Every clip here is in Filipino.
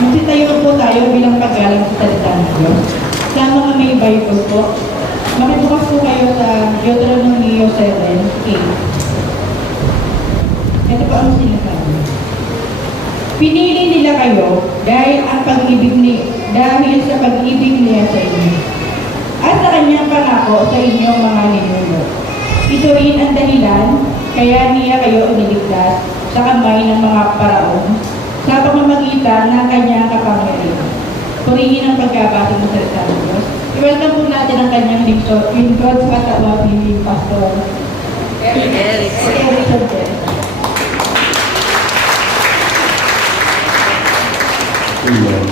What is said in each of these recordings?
Magsitayo po tayo bilang paggalang sa salita ng Diyos. Sa mga may Bible po, makibukas po kayo sa Deuteronomy 7:8. Ito po ang sinasabi. Pinili nila kayo dahil sa pag-ibig niya sa inyo at sa kanyang pangako sa inyong mga ninuno. Ito rin ang dahilan kaya niya kayo iniligtas sa kamay ng mga paraon sa pamamagitan ng kanyang kapangyarihan. Purihin ang pagkabasa ng salita ng Diyos. I-welcome po natin ang kanyang lingkod sa katawa ni Pastor Eric Sanchez. Amen.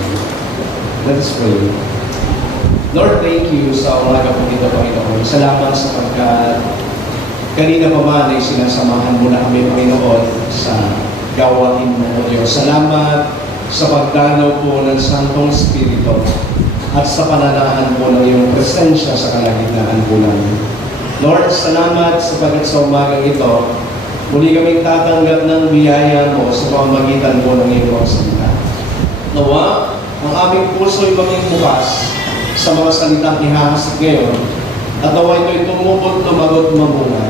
Let us pray. Lord, thank you sa umaga po dito, Panginoon. Salamat sapagkat kanina pa man ay sinasamahan mo na kami, Panginoon, sa gawain mo, O Diyos. Salamat sa pagdanaw po ng Santong Espiritu at sa pananahan po ng iyong presensya sa kalagitnaan po namin. Lord, salamat sapagkat sa umagang ito, muli kaming tatanggap ng biyaya mo sa pamamagitan po ng iyong salita. Nawa, ang aming puso ay maging bukas sa mga salitang ihahasik ngayon at nawa ito'y tumubot, tumagot, mamunga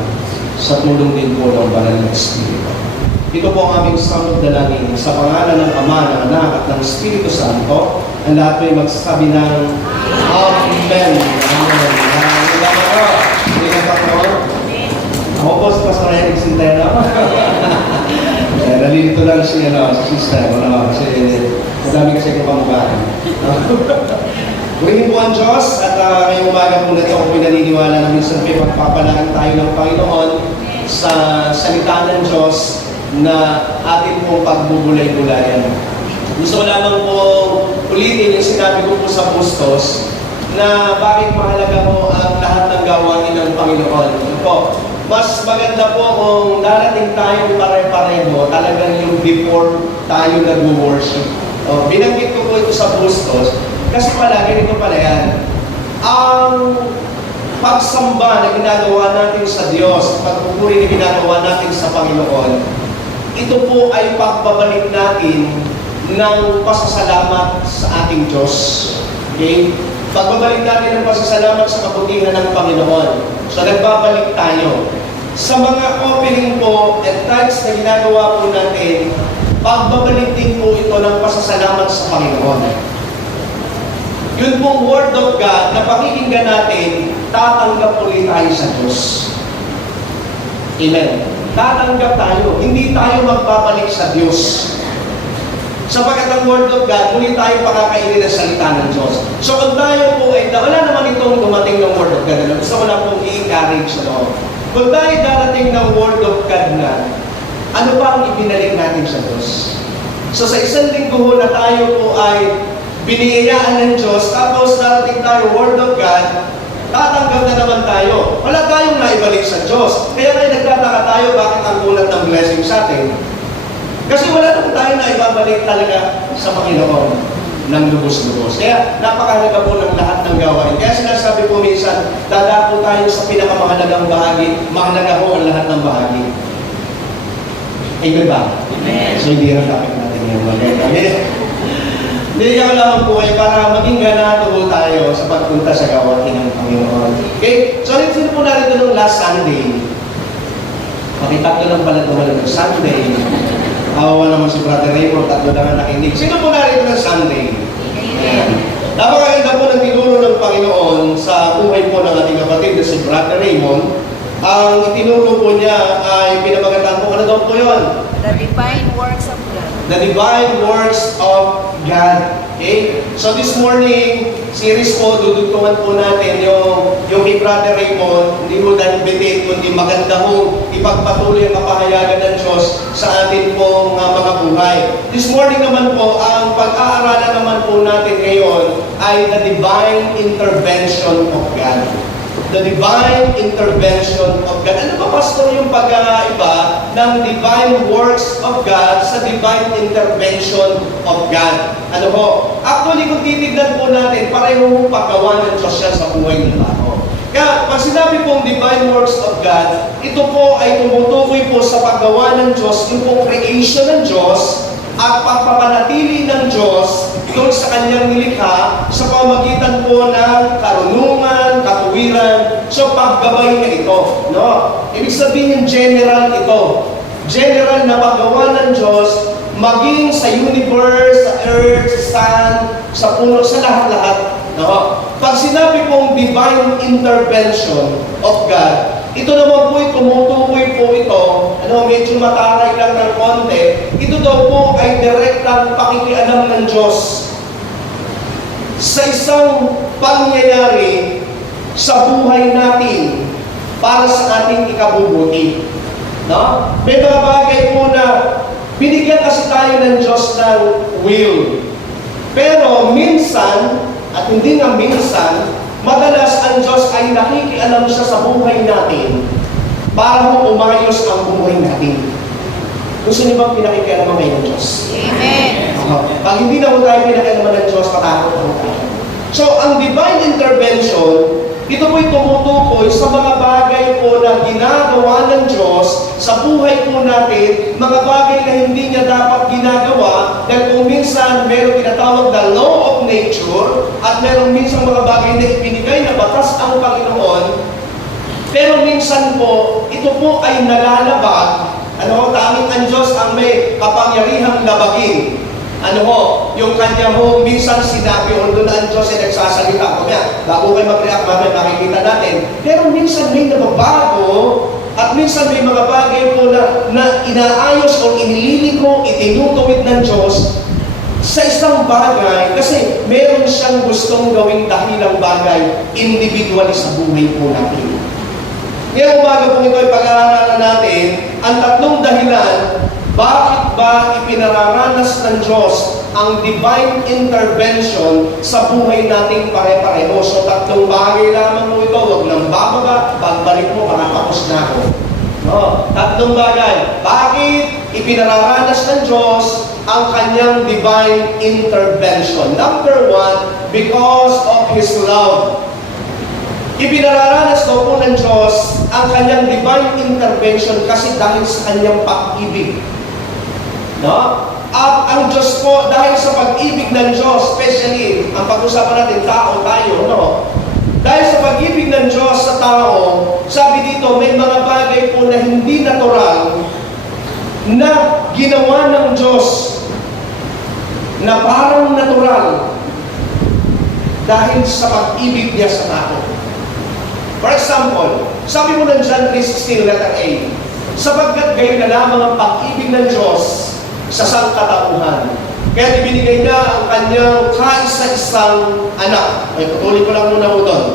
sa tulong din po ng Banal na Espiritu. Ito po ang aming samot dalangin sa pangalan ng Ama, ng Anak at ng Espiritu Santo. Ang lahat ay magsasabi ng Amen. Amen. Ako po si Pastor Eric Sintero. Nalilito lang si sister. Kasi madami kasi kong pamukhaan. Purihin po ang Diyos at ngayong umaga po na ito ako pinaniniwala na minsan kayo magpapalaan tayo ng Panginoon sa salita ng Diyos na atin pong pagbubulay-bulayan. Gusto ko lamang po ulitin yung sinabi ko po sa Bustos na bakit mahalaga po ang lahat ng gawain ng Panginoon. Po, mas maganda po kung darating tayong pare-pareho, talagang yung before tayo nag-worship. Binanggit ko po ito sa Bustos kasi pala, ganito pala yan. Ang pagsamba na ginagawa natin sa Diyos, pagpupuri na ginagawa natin sa Panginoon, ito po ay pagbabalik natin ng pasasalamat sa ating Diyos. Okay? Pagbabalik natin ng pasasalamat sa kabutihan ng Panginoon. So, nagbabalik tayo. Sa mga opening po at times na ginagawa po natin, pagbabalik din po ito ng pasasalamat sa Panginoon. Yun pong Word of God na pakikinggan natin, tatanggap ulit tayo sa Diyos. Amen. Tatanggap tayo. Hindi tayo magbabalik sa Diyos. Sapagkat ang Word of God, muli tayo pakakainin ng salita ng Diyos. So kung tayo po ay, wala naman itong dumating ng Word of God. Gusto ko lang pong i-encourage sa loob. Kung tayo darating ng Word of God na, ano pa ang ibinalik natin sa Diyos? So sa isang linggo na tayo po ay biniyayaan ng Diyos, tapos darating tayo, Word of God, tatanggap na naman tayo. Wala tayong naibalik sa Diyos. Kaya ngayon nagtataka tayo, bakit ang kulat ng blessing sa atin? Kasi wala naman tayo na ibabalik talaga sa Panginoon ng lubos-lubos. Kaya napakahalaga po ng lahat ng gawain. Kaya sinasabi po minsan, dadako tayo sa pinakamahalagang bahagi, mahalaga po ang lahat ng bahagi. Amen ba? Amen. So hindi rin dapat natin yung Amen. Niliyaw lamang po ay para maging ganado po tayo sa pagpunta sa gawain ng Panginoon. Okay? So, sino po narito nung last Sunday? Pakitatlo lang pala tumalog ng Sunday. Awa naman si Brother Raymond, tatlo na nga nakinig. Sino po narito ng Sunday? Amen. Napakaganda po ng tinuro ng Panginoon sa buhay po ng ating kapatid na si Brother Raymond. Ang itinuro po niya ay pinamagatan po. Ano daw po yun? The divine works of God. The divine works of God. Okay? So this morning, series po, dudugtungan po natin yung kay Brother Raymond, hindi mo dahil bitin, kundi maganda ho ipagpatuloy ang kapahayagan ng Diyos sa atin pong mga buhay. This morning naman po, ang pag-aaralan naman po natin ngayon ay the divine intervention of God. The divine intervention of God. Ano ba, Pastor, yung pag-iba ng divine works of God sa divine intervention of God? Ano po? Actually, kung titignan po natin, pareho mong paggawa ng Diyos yan sa buhay ng tao. Kaya, pag sinabi pong divine works of God, ito po ay tumutukoy po sa paggawa ng Diyos, yung pong creation ng Diyos, at pagpapanatili ng Diyos doon sa kanyang nilikha sa pamamagitan po ng karunungan, katuwiran, so paggabay niya ito. No? Ibig sabihin, general ito. General na paggawa ng Diyos, maging sa universe, sa earth, sa sun, sa puno, sa lahat-lahat. No? Pag sinabi pong divine intervention of God, ito naman po'y tumutukoy po ito, medyo mataray lang ng konti, ito daw po ay direktang pakikialam ng Diyos sa isang pangyayari sa buhay natin para sa ating ikabubuti. No? May mga bagay po na binigyan kasi tayo ng Diyos ng will. Pero minsan, at hindi nga minsan, madalas ang Diyos ay nakikialam siya sa buhay natin para ho umayos ang buhay natin. Gusto niyo bang pinakikialaman kayo ng Diyos? Amen. Pag hindi na ho tayo pinakialaman ng Diyos, patakot na ho tayo. So, ang divine intervention, ito po'y tumutukoy sa mga bagay po na ginagawa ng Diyos sa buhay po natin, mga bagay na hindi niya dapat ginagawa, dahil kung minsan meron tinatawag na law of nature, at meron minsan mga bagay na ibinigay na batas ang Panginoon, pero minsan po, ito po ay nalalabag, tanging ang Diyos ang may kapangyarihang labagin. Yung kanya ho, minsan sinabi, doon na ang Diyos ay nagsasalita. Bago kayo mag-react, mamaya makikita natin. Pero minsan may nababago, at minsan may mga bagay po na inaayos o inililiko, itinutuwid ng Diyos sa isang bagay, kasi meron siyang gustong gawing dahilang bagay individually sa buhay po natin. Ngayong umaga po ito ay pag-aaralan natin ang tatlong dahilan bakit ba ipinararanas ng Diyos ang divine intervention sa buhay nating pare-pareho. So, tatlong bagay lamang mo ito. Huwag nang bababa, pagbalik mo, makatapos na ako. No? Tatlong bagay. Bakit ipinararanas ng Diyos ang kanyang divine intervention? Number one, because of His love. Ipinararanas daw po ng Diyos ang kanyang divine intervention kasi dahil sa kanyang pag-ibig. No? At ang Diyos po, dahil sa pag-ibig ng Diyos, especially, ang pag-usapan natin, tao tayo, no? Dahil sa pag-ibig ng Diyos sa tao, sabi dito, may mga bagay po na hindi natural na ginawa ng Diyos na parang natural dahil sa pag-ibig niya sa tao. For example, sabi mo ng John 3:16, letter A, sapagkat gayon na lamang ang pag-ibig ng Diyos sa sangkatauhan. Kaya ibinigay niya ang kanyang kaisa-isang anak. Ay, patuloy ko lang muna po doon.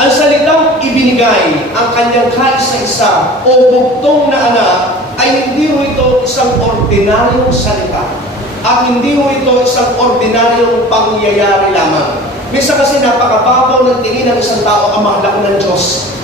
Ang salitang ibinigay ang kanyang kaisa-isa o bugtong na anak ay hindi mo ito isang ordinaryong salita at hindi mo ito isang ordinaryong pangyayari lamang. Minsan kasi napakababaw ng tingin ng isang tao, ang mahal ako ng Diyos.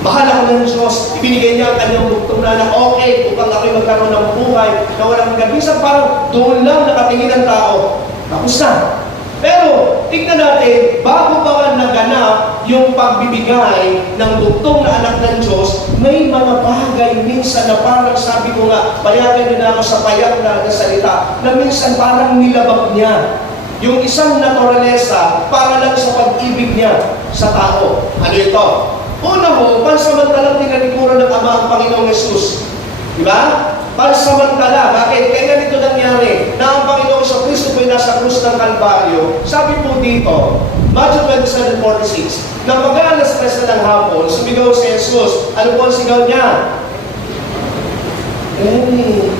Mahal ako ng Diyos. Ibinigay niya ang kanyang bugtong na anak. Okay, upang ako'y magkaroon ng buhay na walang hanggan. Minsan parang doon lang nakatingin ng tao. Tapos na. Pero, tignan natin, bago pa nga naganap yung pagbibigay ng bugtong na anak ng Diyos, may mga bagay minsan na parang sabi ko nga, payagan niyo na ako sa payak na salita, na minsan parang nilabag niya yung isang naturalesa para lang sa pag-ibig niya sa tao. Ano ito? Una ho, pansamantalang tinalikuran ng Ama ang Panginoong Yesus. Di ba? Pansamantala. Bakit? Kaya ganito nangyari na ang Panginoong Kristo po'y nasa krus ng Kalbaryo. Sabi po dito, Matthew 27:46, na mag-aalas 3 na ng hapon, sumigaw si Jesus. Ano po ang sigaw niya? Eli,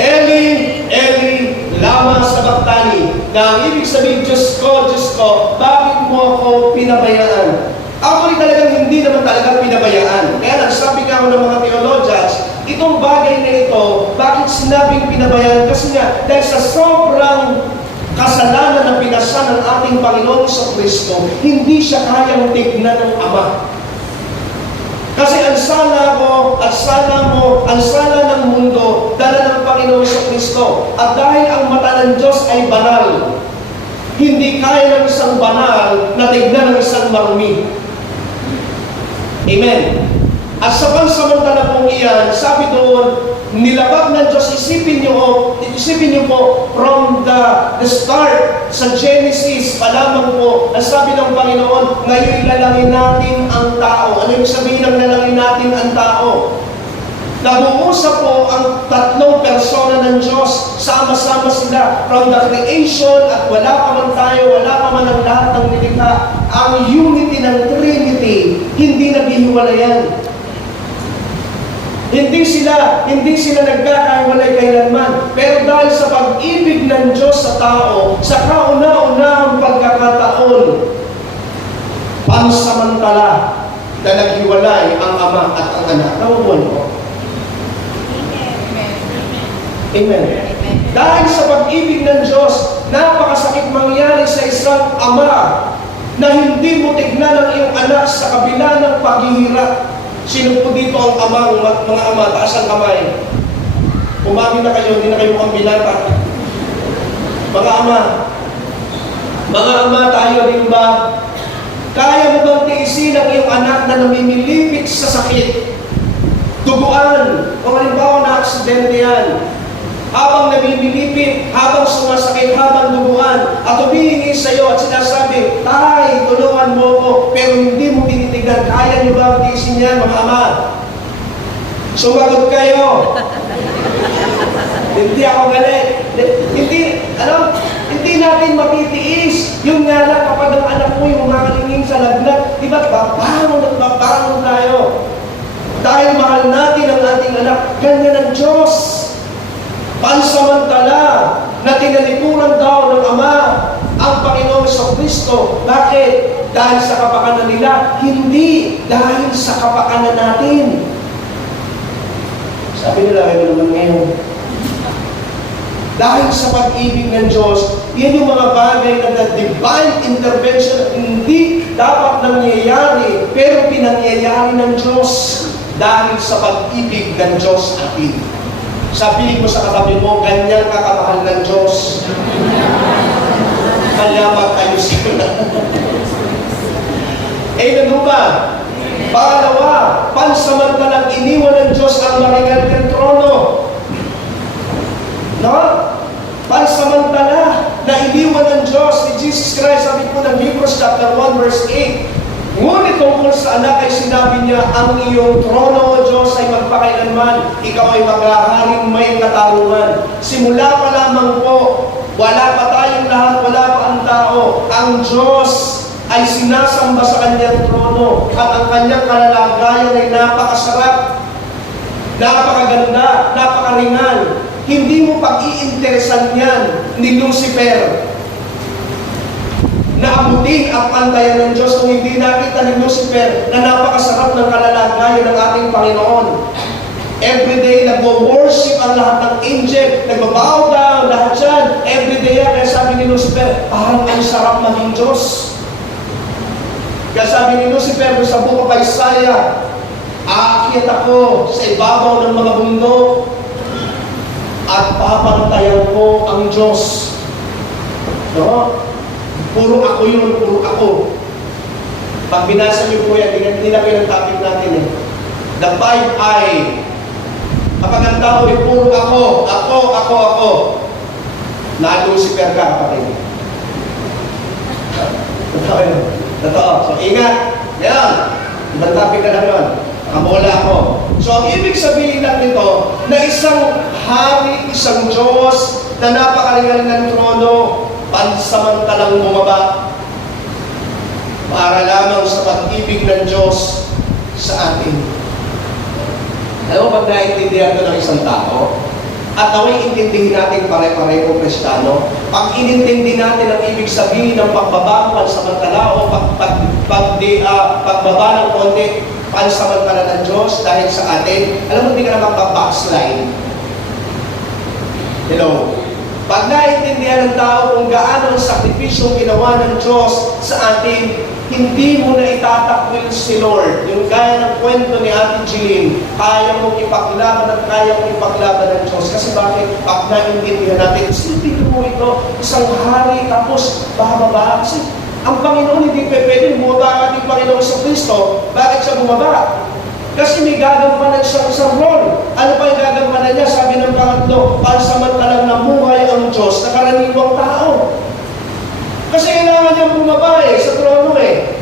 Eli, Eli, lama sabachthani. Na ang ibig sabihin, Diyos ko, bakit mo ako pinabayaan? Actually, talagang hindi naman talaga pinabayaan. Kaya nagsabi nga ako ng mga theologians, itong bagay na ito, bakit sinabing pinabayaan? Kasi nga, dahil sa sobrang kasalanan na pinasa ng ating Panginoong Kristo, hindi siya kayang tignan ng Ama. Kasi ang sala ko, at sala mo, ang sala ng mundo, dala ng Panginoong Kristo. At dahil ang mata ng Diyos ay banal, hindi kaya ng isang banal na tignan ng isang marumi. Amen. At sa pansamantala pong iyan, sabi doon, nilabag ng Diyos, isipin niyo po, from the start, sa Genesis, pa lamang po, ang sabi ng Panginoon, ngayon lalangin natin ang tao. Ano yung sabihin ng lalangin natin ang tao? Nag-uusap po ang tatlong persona ng Diyos, sama-sama sila, from the creation, at wala pa man tayo, wala pa man ang lahat ng nilikha. Ang unity ng Trinity, hindi naghihiwalayan. Hindi sila nagkakahiwalay kailanman. Pero dahil sa pag-ibig ng Diyos sa tao, sa kauna-unahang pagkakataon, pansamantala na naghiwalay ang Ama at ang Anak. Nawawan ko. Amen. Dahil sa pag-ibig ng Diyos, napakasakit mangyari sa isang ama na hindi mo tignan ang iyong anak sa kabila ng paghihirap. Sino po dito ang amang, mga ama, taas ang kamay? Umami na kayo, hindi na kayo mukhang binata. Mga ama tayo, di ba? Kaya mo bang tiisin ang iyong anak na namimilipit sa sakit? Duguan, kung halimbawa na aksidente yan, habang namimilipit, habang sumasakit, habang duguan, at humihingi sa iyo at sinasabi, Tay, tulungan mo ko, pero hindi mo tinitignan, kaya niyo ba ang tiisin yan, mga ama? Sumagot kayo. Hindi ako galit. Hindi natin matitiis. Yung nga lang, kapag ang anak mo yung makalingin sa lagnat, di ba, babangon at babangon tayo. Dahil mahal natin ang ating anak, ganyan ang Diyos. Pansamantala na tinalikuran daw ng Ama ang Panginoon sa Kristo. Bakit? Dahil sa kapakanan nila, hindi dahil sa kapakanan natin. Sabi nila, ano naman ngayon? Dahil sa pag-ibig ng Diyos, yan yung mga bagay na divine intervention hindi dapat nangyayari, pero pinangyayari ng Diyos dahil sa pag-ibig ng Diyos atin. Sabihin mo sa katabi mo, ganyan kakamahal ng Diyos. Kaya mag-ayos ko na. Ano ba? Pangalawa, pansamantalang iniwan ng Diyos ang maringal ng trono. No? Pansamantala na iniwan ng Diyos ni Jesus Christ, sabi po ng Hebrews chapter 1 verse 8, ngunit tungkol sa anak ay sinabi niya, ang iyong trono, O Diyos, ay magpakailanman. Ikaw ay maghaharing may katarungan. Simula pa lamang po, wala pa tayong lahat, wala pa ang tao. Ang Diyos ay sinasamba sa kanyang trono at ang kanyang kalalagayan ay napakasarap, napakaganda, napakaringan. Hindi mo pag-iinteresan yan ni Lucifer na abutin ang pantayan ng Diyos kung hindi nakita ni Lucifer na napakasarap ng kalalagayan ng ating Panginoon. Everyday, nag-worship ang lahat ng angel, nagbabow down, lahat yan. Everyday yan, kaya sabi ni Lucifer, parang ang sarap maging Diyos. Kaya sabi ni Lucifer, sa buka pa Isaiah, aakyat ako sa ibabaw ng mga bundok at papantayan ko ang Diyos. No? Puro ako yun, puro ako. Pag binasa niyo po yan, hindi na kayo ng topic natin eh. The five I. Kapag ang tao ay puro ako. Na-Lucifer ka, kapatid. Totoo yun. Totoo. So, ingat. Yan. Ibang topic na lang yun. Nakabola ako. So, ang ibig sabihin lang nito, na isang hari, isang Diyos, na napakalingal ng trono, pansamantalang bumaba para lamang sa pag-ibig ng Diyos sa atin. Alam mo, pag naintindihan ko ng isang tao, at naway intindihin natin pare-pareho Kristiyano, pag inintindi natin ang ibig sabihin ng pagbaba pansamantala o pagbaba ng konti pansamantala ng Diyos dahil sa atin, alam mo, hindi ka naman backslide. Hello? Pag naintindihan ng tao kung gaano ang sakripisyong ginawa ng Diyos sa atin, hindi mo na itatakwil si Lord. Yung gaya ng kwento ni Ate Jeline, kaya mong ipaglaban at kaya mong ipaglaban ng Diyos. Kasi bakit? Pag naintindihan natin, isipin mo ito, isang hari, tapos bababa. Kasi ang Panginoon hindi pwede bumaba ang ating Panginoon sa Kristo. Bakit siya bumaba? Kasi may gagampanan siyang isang role. Ano pa yung gagampanan niya? Sabi ng pangatlo, pansamantalang namuhay ang Diyos na karaniwang tao. Kasi kailangan niyang bumaba sa trono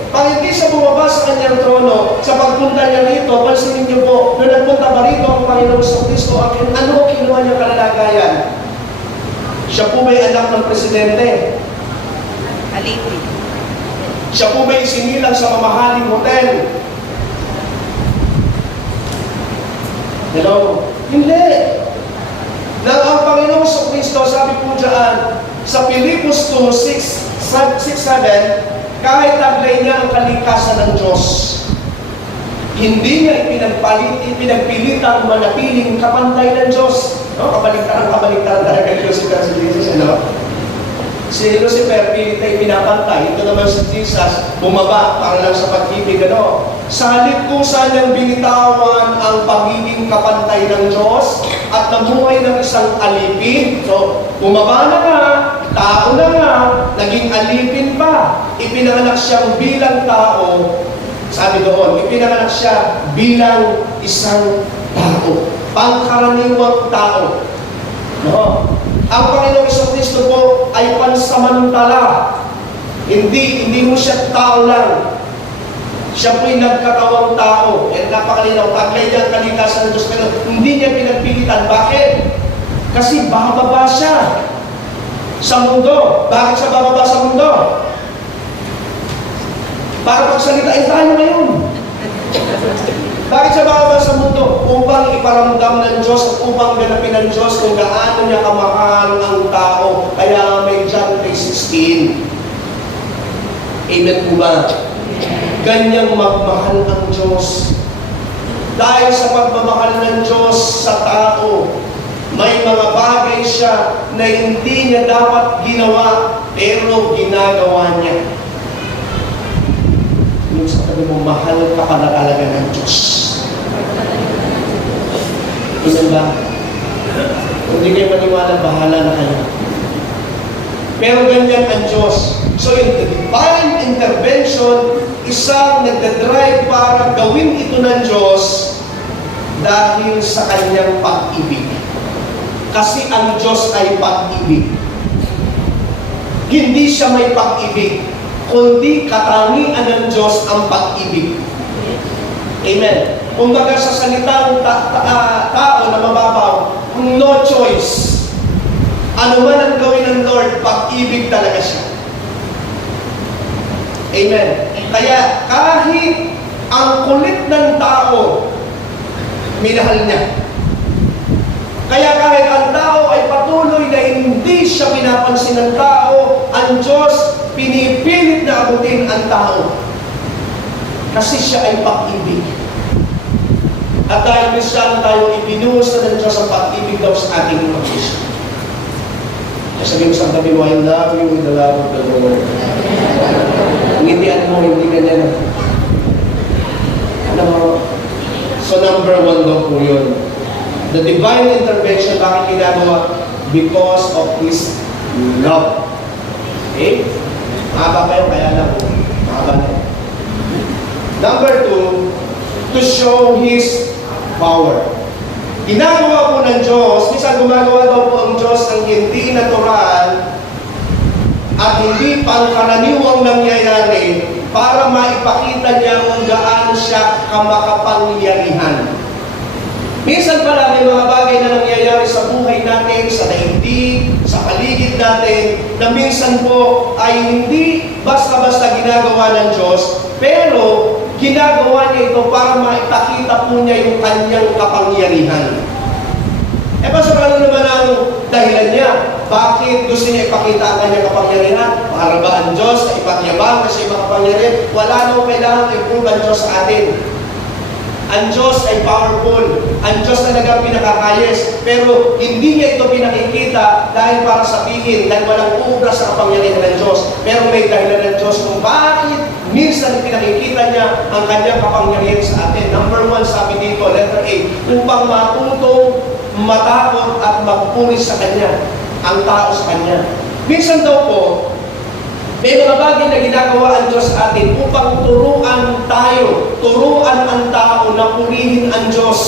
Pag hindi siya bumaba sa kanyang trono, sa pagpunta niya rito, pansinin niyo po, nung nagpunta ba rito ang Panginoon sa Kristo, ano kinuha niyang kalalagayan? Siya po may anak ng presidente. Alipin. Siya po may isinilang sa mamahaling hotel. Hello? Hindi. Nang ang Panginoon sa Kristo, sabi po dyan, sa Pilipos 2:6-7, kahit taglay niya ang kalikasan ng Diyos, hindi niya ipinagpilitang manatiling kapantay ng Diyos. No? Kabaligtaran talaga kay Lucifer si Jesus. Si Lucifer, pilit pinapantay. Ito naman si Jesus, bumaba para lang sa pag-ibig. Sa halip po sanyang binitawan ang pagiging kapantay ng Diyos at namuhay ng isang alipin. So, bumaba na nga, tao na nga, naging alipin pa. Ipinanganak siyang bilang tao. Sabi doon, ipinanganak siya bilang isang tao. Pangkaraniwang tao. No? Ang Panginoong Kristo po ay pansamantala. Hindi mo siya tao lang. Siya po'y nagkatawang tao. Napakalinaw, taglay niya ang kalikasan ng Diyos, pero hindi niya pinagpilitan. Bakit? Kasi bababa siya sa mundo. Bakit siya bababa sa mundo? Para pagsalitain tayo ngayon. Bakit siya bababa sa mundo? Upang iparamdam ng Diyos at upang ganapin ng Diyos kung gaano niya kamahal ang tao. Kaya may John 3:16. Amen po ba? Ganyang magmahal ang Diyos. Dahil sa pagmamahal ng Diyos sa tao, may mga bagay siya na hindi niya dapat ginawa, pero ginagawa niya. Yung sabi mo, mahal ka pala talaga ng Diyos. Ganun ba? Kung di kayo maniwala, bahala na kayo. Pero ganyan ang Diyos. So in the divine intervention, isang nagdadrive para gawin ito ng Diyos dahil sa kanyang pag-ibig. Kasi ang Diyos ay pag-ibig. Hindi siya may pag-ibig, kundi katangian ng Diyos ang pag-ibig. Amen. Kung baga sa salitang tao na mababaw, no choice. Ano man ang gawin ng Lord, pag-ibig talaga siya. Amen. Kaya kahit ang kulit ng tao, minahal niya. Kaya kahit ang tao ay patuloy na hindi siya pinapansin ng tao, ang Diyos pinipilit na abutin ang tao. Kasi siya ay pag-ibig. At dahil Kristiyano tayo, ibinuhos na ng Diyos ang pag-ibig daw sa ating mga Kristo. Sabi mo sa tabi mo, I love you with the love of the Lord. Ngitian mo, hindi ganyan. Alam mo, so number 1 daw po yun. The divine intervention, bakit ginagawa? Because of His love. Okay? Mahaba kayo, kaya lang. Mahaba na. Number 2, to show His power. Ginagawa po ng Diyos, minsan gumagawa daw po ang Diyos ng hindi natural at hindi pangkaraniwang nangyayari para maipakita niya kung gaano siya kamakapangyarihan. Minsan pala may mga bagay na nangyayari sa buhay natin, sa daigdig, sa paligid natin, na minsan po ay hindi basta-basta ginagawa ng Diyos, pero ginagawa niya ito para maipakita po niya yung kanyang kapangyarihan. Ano naman ang dahilan niya? Bakit gusto niya ipakita ang kanyang kapangyarihan? Para ba ang Diyos na ipagyabang na siya makapangyarihan? Wala nang kailangan i-prove ang Diyos sa atin. Ang Diyos ay powerful. Ang Diyos talaga pinakakayes. Pero hindi niya ito pinakikita dahil para sabihin, dahil walang ubra sa kapangyarihan ng Diyos. Pero may dahilan ng Diyos kung bakit minsan pinakikita niya ang kanyang kapangyarihan sa atin. Number 1, sabi dito, letter A, upang matutong matakot at magpuri sa Kanya, ang tao sa Kanya. Minsan daw po, May mga bagay na ginagawa ang Diyos sa atin upang turuan tayo, turuan ang tao na purihin ang Diyos.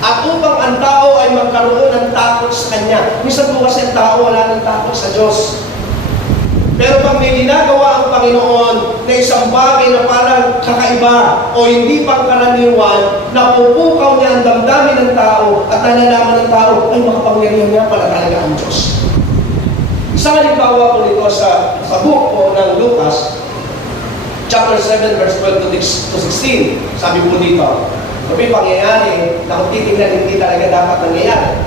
At upang ang tao ay magkaroon ng takot sa Kanya. Minsan po kasi ang tao wala ng takot sa Diyos. Pero pag may ginagawa ang Panginoon na isang bagay na parang kakaiba o hindi pangkaraniwan, napupukaw niya ang damdamin ng tao at nalalaman ng tao, ay makapangyarihan niya pala talaga ang Diyos. Isang halimbawa po nito sa book po ng Lucas, chapter 7, verse 12 to 16. Sabi po dito, may pangyayari na kung titignan hindi talaga dapat nangyayari.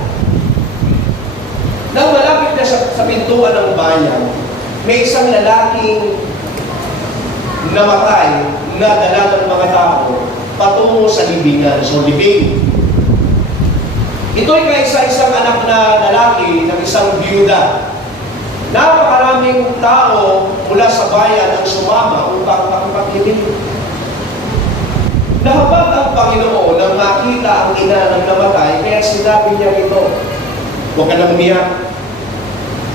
Nang malapit na sa pintuan ng bayan, may isang lalaking namatay na dala ng mga tao patungo sa libingan. So, libing. Ito'y kaisa-isang anak na lalaki ng isang biyuda. Napakaraming tao mula sa bayan ang sumama upang makipaglibing. Nahabag ang Panginoon nang makita ang ina ng namatay, kaya sinabi niya ito, huwag ka nang umiyak.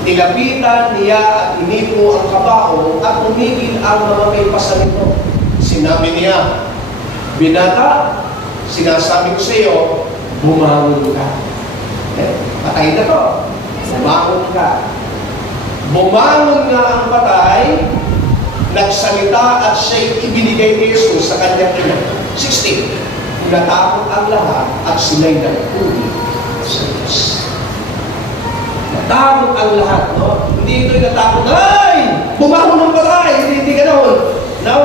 Nilapitan niya at inipo ang kabaho at umigil ang namatay pa sa nito. Sinabi niya, binata, sinasabi ko sa iyo, bumangon ka. Patay na to. Bumangon ka. Bumangon nga ang patay, nagsalita at siya'y ibinigay ni Jesus sa kanyang ina. 16. Natakot ang lahat at sila'y nagpuli sa Diyos. Natakot ang lahat, no? Hindi ito'y natakot, ay! Bumangon ang patay! Hindi ganoon. No?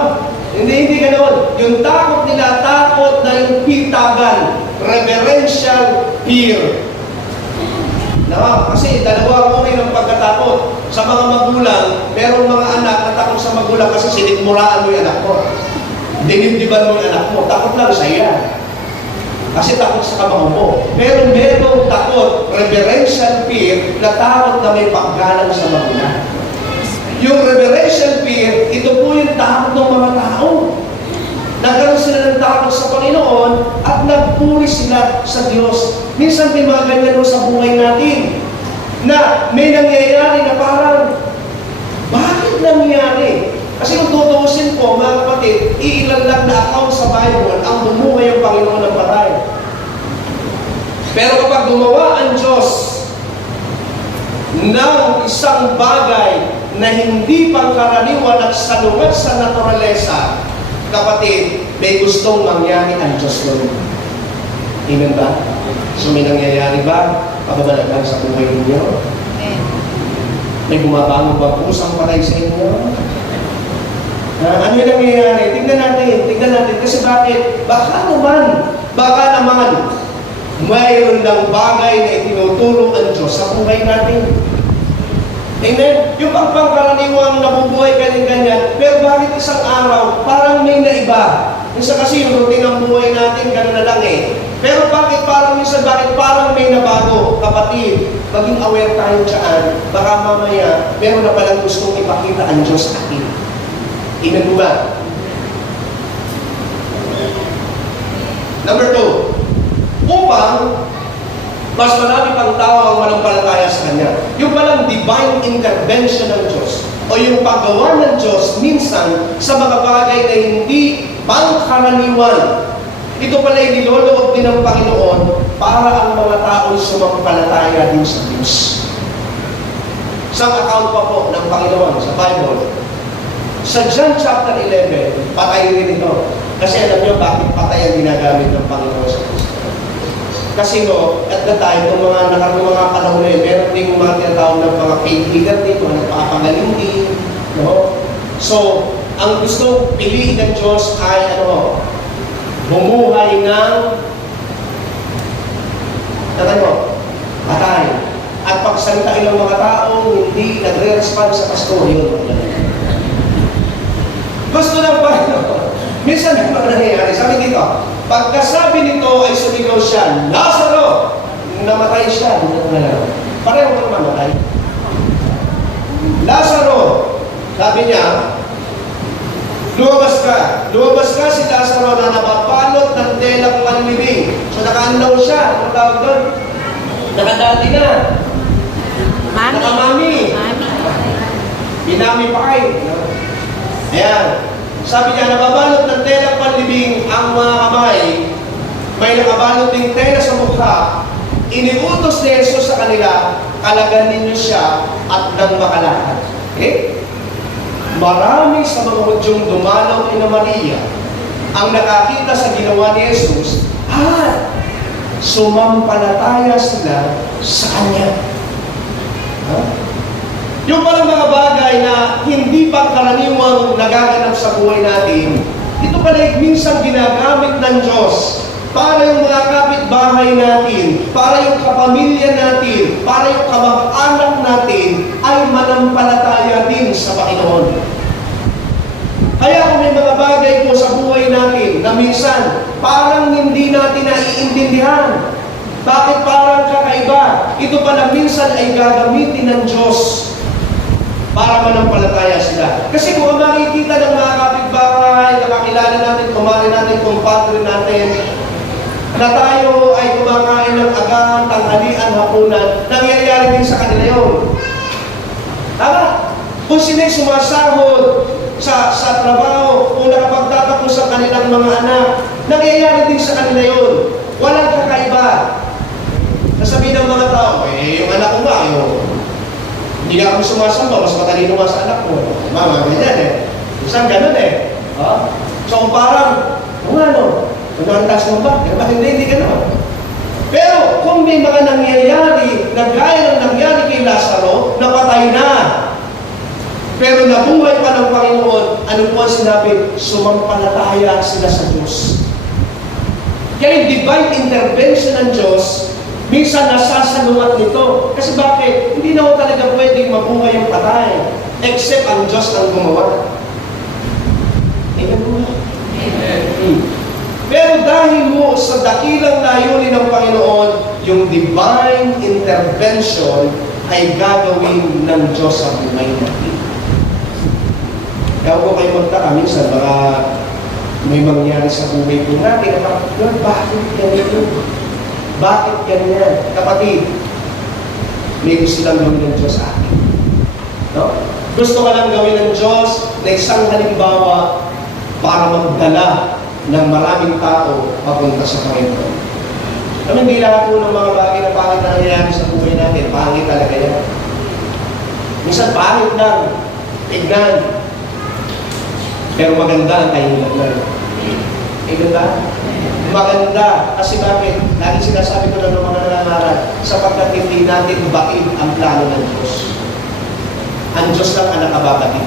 Hindi ganoon. Yung takot nila, takot na yung pitagan. Reverential fear. No? Kasi dalawang uri ng pagkatakot. Sa mga magulang, merong mga anak na takot sa magulang kasi sinikmuraan mo yung anak mo. Dinibdiban mo yung anak mo. Takot lang sa iya. Kasi takot sa kabaho mo. Pero merong takot, reverential fear, na takot na may paggalang sa magulang. Yung reverential fear, ito po yung takot ng mga tao. Nagkaroon sila ng takot sa Panginoon at nagpuri sila sa Diyos. Minsan may mga ganyan sa buhay natin na may nangyayari na parang, bakit nangyayari? Kasi kung tutuusin po, mga kapatid, iilan lang na account sa Bible ang bumuhay ang Panginoon ng patay. Pero kapag gumawa ang Diyos ng isang bagay na hindi pangkaraniwan at salungat sa naturalesa, kapatid, may gustong mangyari ang Diyos doon. Amen ba? So may nangyayari ba? Pababalagan sa buhay ninyo? May bumabangon ba pusang patay sa inyo? Ano yung nangyayari? Tingnan natin. Kasi bakit? Baka naman, mayroon ng bagay na itinutulong ang Diyos sa buhay natin. Amen? Yung pangkaraniwang nabubuhay ganyan-ganyan, pero bakit isang araw, parang may naiba? Minsan kasi yung routine ng buhay natin, gano'n na lang eh. Pero bakit parang may nabago? Kapatid, maging aware tayo dyan. Baka mamaya, meron na palang gustong ipakita ang Diyos sa atin. Amen po ba? Number 2, upang mas marami pang tao ang manampalataya sa Kanya. Yung palang divine intervention ng Diyos o yung paggawa ng Diyos minsan sa mga bagay na hindi pangkaraniwan. Ito pala yung niloloob din ng Panginoon para ang mga tao'y sumampalataya din sa Diyos. Isang account pa po ng Panginoon sa Bible. Sa John chapter 11, patay rin ito. Kasi alam niyo bakit patay ang ginagamit ng Panginoon sa Diyos. Kasi no, at the time, kung mga panahon na meron din mga tinatawag ng mga kaibigan dito, nagpapagaling din. No? So, ang gusto piliin ng Diyos ay bumuhay ng patay. At pagsalitain ng mga taong hindi nagre-respond sa pastor, yun. Gusto ng Panginoon. Minsan may mga nangyayari. Sabi dito, pagkasabi nito ay sumigaw siya, Lazaro! Namatay siya. Pareho kang mamatay. Lazaro! Sabi niya, lumabas ka. Lumabas ka si Lazaro na napapalot ng telang panlibing. So nakaanlaw siya. Ano tawag doon? Nakadati na. Mami. Nakamami. Mami. dinamify. Ayan. Sabi niya, nababalot ng telang panlibing ang mga kamay, may nakabalot ding tela sa mukha, iniutos ni Jesus sa kanila, kalagan ninyo siya at nang makalakad. Okay? Marami sa mga Hudyong dumalaw kina Maria ang nakakita sa ginawa ni Jesus at sumampalataya sila sa Kanya. Yung palang mga bagay na hindi pa karaniwang nagaganap sa buhay natin, ito pala minsan ginagamit ng Diyos para yung mga kapitbahay natin, para yung kapamilya natin, para yung kamag-anak natin ay manampalataya din sa Panginoon. Kaya kung may mga bagay po sa buhay natin na minsan parang hindi natin naiintindihan, bakit parang kakaiba? Ito pala minsan ay gagamitin ng Diyos para manampalataya sila. Kasi kung makikita ng mga kapitbahay, nakakilala natin, kumari natin, kumpadre natin, na tayo ay kumakain ng agahan, tanghalian, hapunan, nangyayari din sa kanila yun. Tama? Kung sina'y sumasahod sa trabaho, kung nakapagtatapos sa kanilang mga anak, nangyayari din sa kanila yun. Walang kakaiba. Nasabihin ng mga tao, yung anak ko nga, hindi nga ako sumasamba, mas matalino nga sa anak ko. Mama, ganyan Isang ganun So parang, taas mo ba? Hindi ganun. Pero kung may mga nangyayari na gaya ng nangyari kay Lazaro, napatay na. Pero nabuhay pa ng Panginoon, ano po ang sinabi? Sumampalataya sila sa Diyos. Kaya yung divine intervention ng Diyos, minsan nasasalungat nito. Kasi bakit? Hindi na ho talaga pwedeng mabuhay yung patay. Except ang Diyos ang gumawa. Pero dahil mo sa dakilang layunin ng Panginoon, yung divine intervention ay gagawin ng Diyos sa buhay natin. Kaya ko kayo magtaka, minsan baka may mangyari sa buhay ko natin. Lord, bakit ganito? Bakit ganyan? Kapatid, may gusto lang gawin ng Diyos sa atin. No? Gusto ka lang gawin ng Diyos na isang halimbawa para magdala ng maraming tao papunta sa Panginoon. Kami hindi lahat po ng mga bagay na pangit na nangyayari sa buhay natin. Pangit talaga yan. Minsan pangit lang. Tignan. Pero maganda ang kahilang na. Ganda? Maganda. Kasi bakit? Lagi sinasabi ko lang ng mga nangangaral, sapagkat hindi natin batid ang plano ng Diyos. Ang Diyos lang ang nakababatid.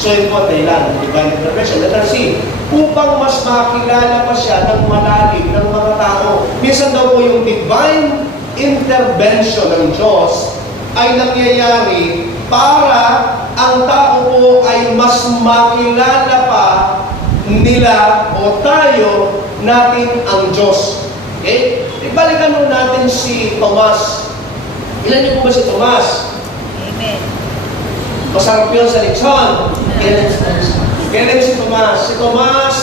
So yun po, dahilan, divine intervention. Letter C, upang mas makilala pa siya ng malalim ng mga tao. Minsan daw po yung divine intervention ng Diyos ay nangyayari para ang tao po ay mas makilala pa nila o tayo natin ang Diyos. Okay? Ibalikan mo natin si Tomas. Ilan niyo po ba si Tomas? Amen. Masarap yun sa lechon. Kailan si Tomas? Si Tomas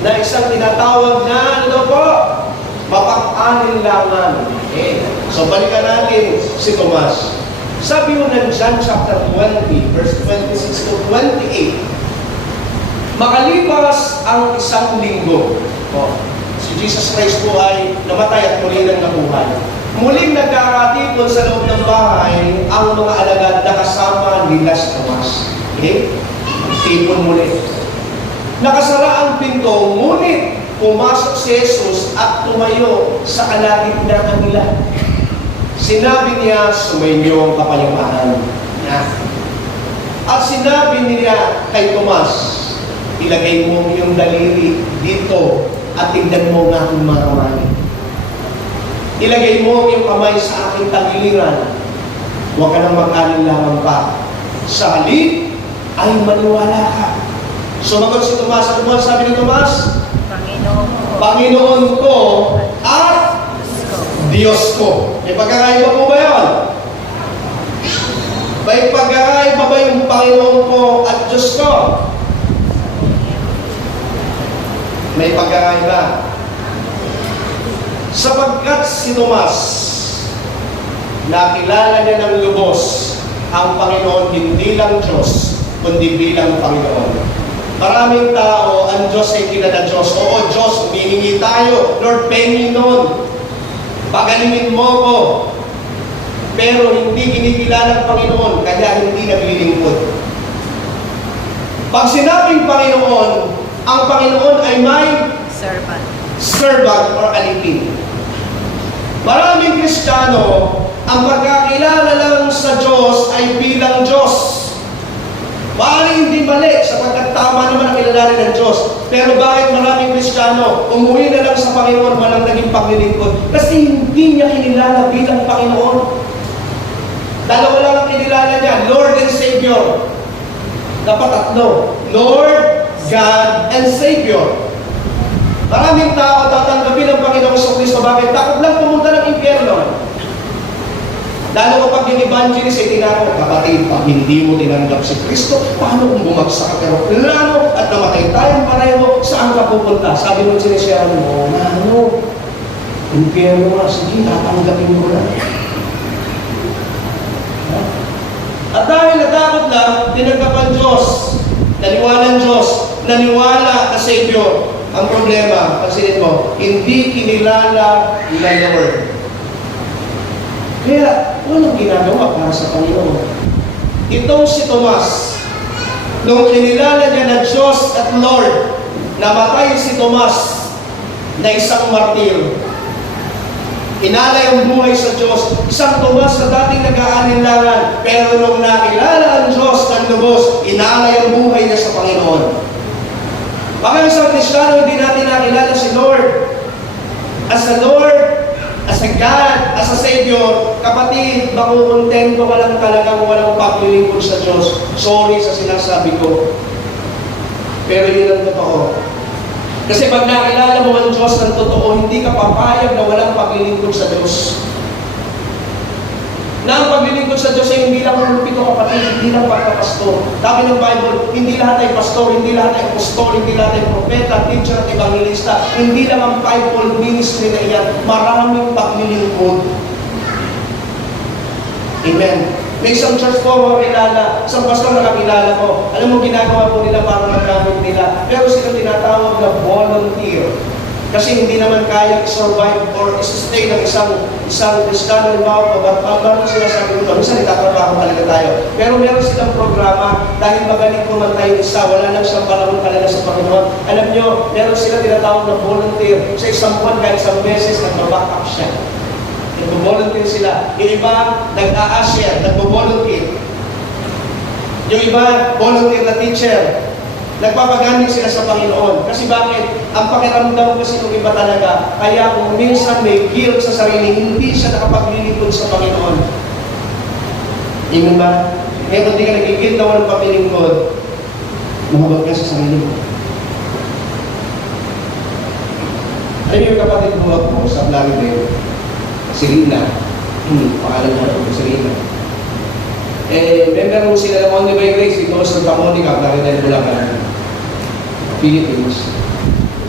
na isang tinatawag na, ano po? Mapag-alinlangan. Okay. So balikan natin si Tomas. Sabi mo ng John chapter 20, verse 26 to 28, makalipas ang isang linggo, si Jesus Christ po ay namatay at muli nang nabuhay. Muling nagkakatipon sa loob ng bahay ang mga alagad na kasama nila si Tomas. Okay? Tipon muli. Nakasara ang pinto, ngunit pumasok si Jesus at tumayo sa kalagitnaan nila. Sinabi niya, sumainyo ang kapayapaan niya. At sinabi niya kay Tomas, ilagay mo yung daliri dito at tignan mo ang aking mga kamay. Ilagay mo yung kamay sa aking tagiliran. Huwag ka nang mag-alinlangan pa. Sa halip ay maniwala ka. Sumagot si Tomas. Ano mo sabi ni Tomas? Panginoon ko. Panginoon ko at Diyos ko. May pagkakaiba po ba yun? May pagkakaiba ba yung Panginoon ko at Diyos ko? May pagkakaiba. Sapagkat si Tomas, nakilala niya ng lubos ang Panginoon, hindi lang Diyos, kundi bilang Panginoon. Maraming tao, ang Diyos ay kilala Diyos. Oo, Diyos, humihingi tayo. Lord, pengi nun. Pagalingin mo ko. Pero hindi kinikilala ng Panginoon, kaya hindi naglilingkod. Pag sinabing Panginoon, ang Panginoon ay may servant or alipin. Maraming Kristiyano, ang pagkakilala lang sa Diyos ay bilang Diyos. Maaaring hindi mali, sapagkat tama naman ang kilalanin ng Diyos. Pero bakit maraming Kristiyano, umuwi na lang sa Panginoon, walang naging paglilingkod? Kasi hindi niya kinilala bilang Panginoon. Dalawa lang ang kinilala niya, Lord and Savior. Dapat tatlo, Lord, God, and Savior. Maraming tao tatanggapin ang Panginoong Kristo. Bakit? Takot lang pumunta ng impyerno. Lalo kapag yung evangelist ay tinanong, kapatid, pag hindi mo tinanggap si Kristo, paano kung bumagsak ka aeroplano at namatay tayong pareho, saan ka pupunta? Sabi mo sinisyahan mo, impyerno nga, sige, tatanggapin mo na. At dahil natakot lang, tinanggap ang Diyos, naniwala ang Diyos, naniwala na Savior. Ang problema, pansinin mo, hindi kinilala na Lord. Kaya, walang ginagawa para sa Panginoon. Itong si Tomas, nung kinilala niya na Diyos at Lord, namatay si Tomas na isang martir. Inalay ang buhay sa Diyos. Isang Tomas na dating nag-aalinlangan, pero nung nakilala ang Diyos ng lubos, inalay ang buhay niya sa Panginoon. Baka isang Kristiyano, hindi natin nakilala si Lord. As a Lord, as a God, as a Savior, kapatid, makukontento ka lang talagang walang paglilingkod sa Diyos. Sorry sa sinasabi ko. Pero yun ang totoo. Kasi pag nakilala mo ang Diyos ng totoo, hindi ka papayag na walang paglilingkod sa Diyos. Na ang paglilingkod sa Diyos ay hindi lang pulpito, kapatid, hindi lang pagkapastor. Sabi ng Bible, hindi lahat ay pastor, hindi lahat ay apostol, hindi lahat ay propeta, teacher at evangelista. Hindi lang ang fivefold ministry na iyan. Maraming paglilingkod. Amen. May isang church po ako kilala, isang pastor na kakilala ko. Alam mo, ginagawa po nila para magamit nila. Pero sila tinatawag na volunteer. Kasi hindi naman kaya i-survive or i-sustain ng isang Kristiyano halimbawa po. Ba't sinasabi ko ito? Minsan nagtatrabaho talaga tayo. Pero meron silang programa dahil magaling po man tayo isa. Wala lang siyang panahon talaga sa Panginoon. Alam nyo, meron sila tinatawag na volunteer. Sa isang buwan, kahit isang beses, nag-back up siya. Nag-volunteer sila. Yung iba, nag-a-usher, nag-volunteer. Yung iba, volunteer na teacher. Nagpapagaling sila sa Panginoon. Kasi bakit? Ang pakiramdam kasi ng iba talaga, kaya kung minsan may guilt sa sarili, hindi siya nakapaglilingkod sa Panginoon. Amen ba? Kaya kung di ka nagigil na walang paglilingkod, mahubag ka sa sarili mo. Alam niyo yung kapatid mo sa Vladimir, si Rina. Pangalan mo na si Rina. Member mo sila ng Only by Grace dito sa Santa Monica, Vladimir Bulacan, Philippines,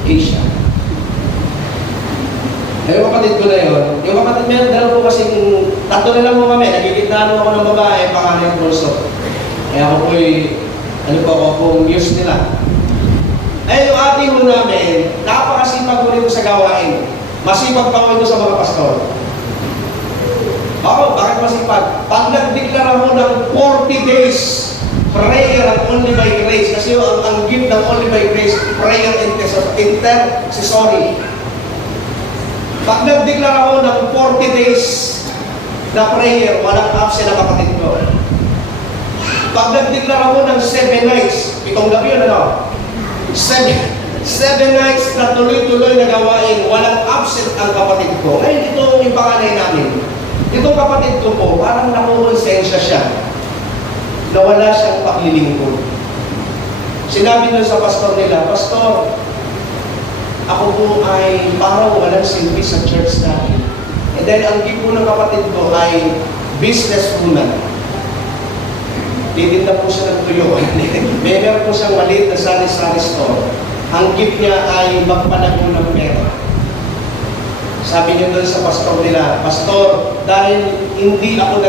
Asia. Yung kapatid ko na yun, yung kapatid meron dalawa po kasi tatlo na lang mo kami, nagigitnaan ako ng babae, pangalan yung Bolso. Kaya ako po'y, ako pong news nila. Ay, yung ate mo namin, napakasipag ko rin sa gawain. Masipag pa ko ito sa mga pastor. Ako, bakit masipag? Pag nagdeklara mo ng 40 days, prayer ang Only by Grace. Kasi ang gift ng Only by Grace, prayer intercessory. Pag nagdeklara mo ng 40 days na prayer, walang absent na kapatid ko. Pag nagdeklara mo ng 7 nights, 7 gabi yun, 7 nights na tuloy-tuloy na gawain, walang absent ang kapatid ko. Ngayon, ito yung panganay namin. Itong kapatid ko po, parang nakukonsensya siya na wala siyang paglilingkod. Sinabi nila sa pastor nila, Pastor, ako po ay parang walang silbi sa church natin. And then, ang gift po ng kapatid ko ay businesswoman. Titinda po siya ng tuyo. Meron po siyang maliit na sari-sari store. Ang gift niya ay magpalago ng pera. Sabi niya doon sa pastor nila, Pastor, dahil hindi ako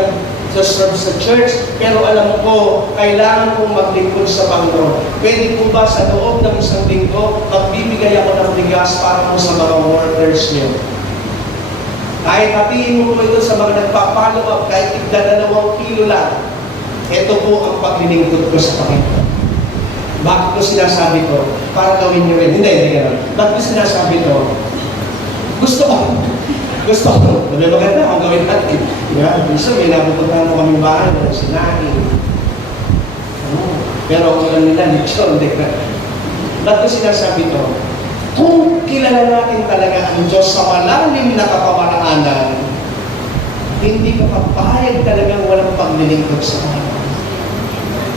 to serve sa church, pero alam ko, kailangan kong maglingkod sa Panginoon. Pwede po ba sa loob ng isang linggo, magbibigay ako ng bigas para po sa mga workers niyo? Kahit hatiin mo po ito sa mga nagpa-follow up, kahit 2 kilo lang, ito po ang paglilingkod ko sa Panginoon. Bakit ko sinasabi ko? Para gawin niyo rin. Hindi gano'n. Bakit ko sinasabi to? Gusto ko. Sabi maganda kung gawin natin. Bisa may napupuntahan mo kaming bahay ng sinahin. Pero kung alam nila, lechon. Bakit ko sinasabi to? Kung kilala natin talaga ang Diyos sa malalim na kapamaraanan, hindi ka papayag talagang walang paglilingkod sa Panginoon.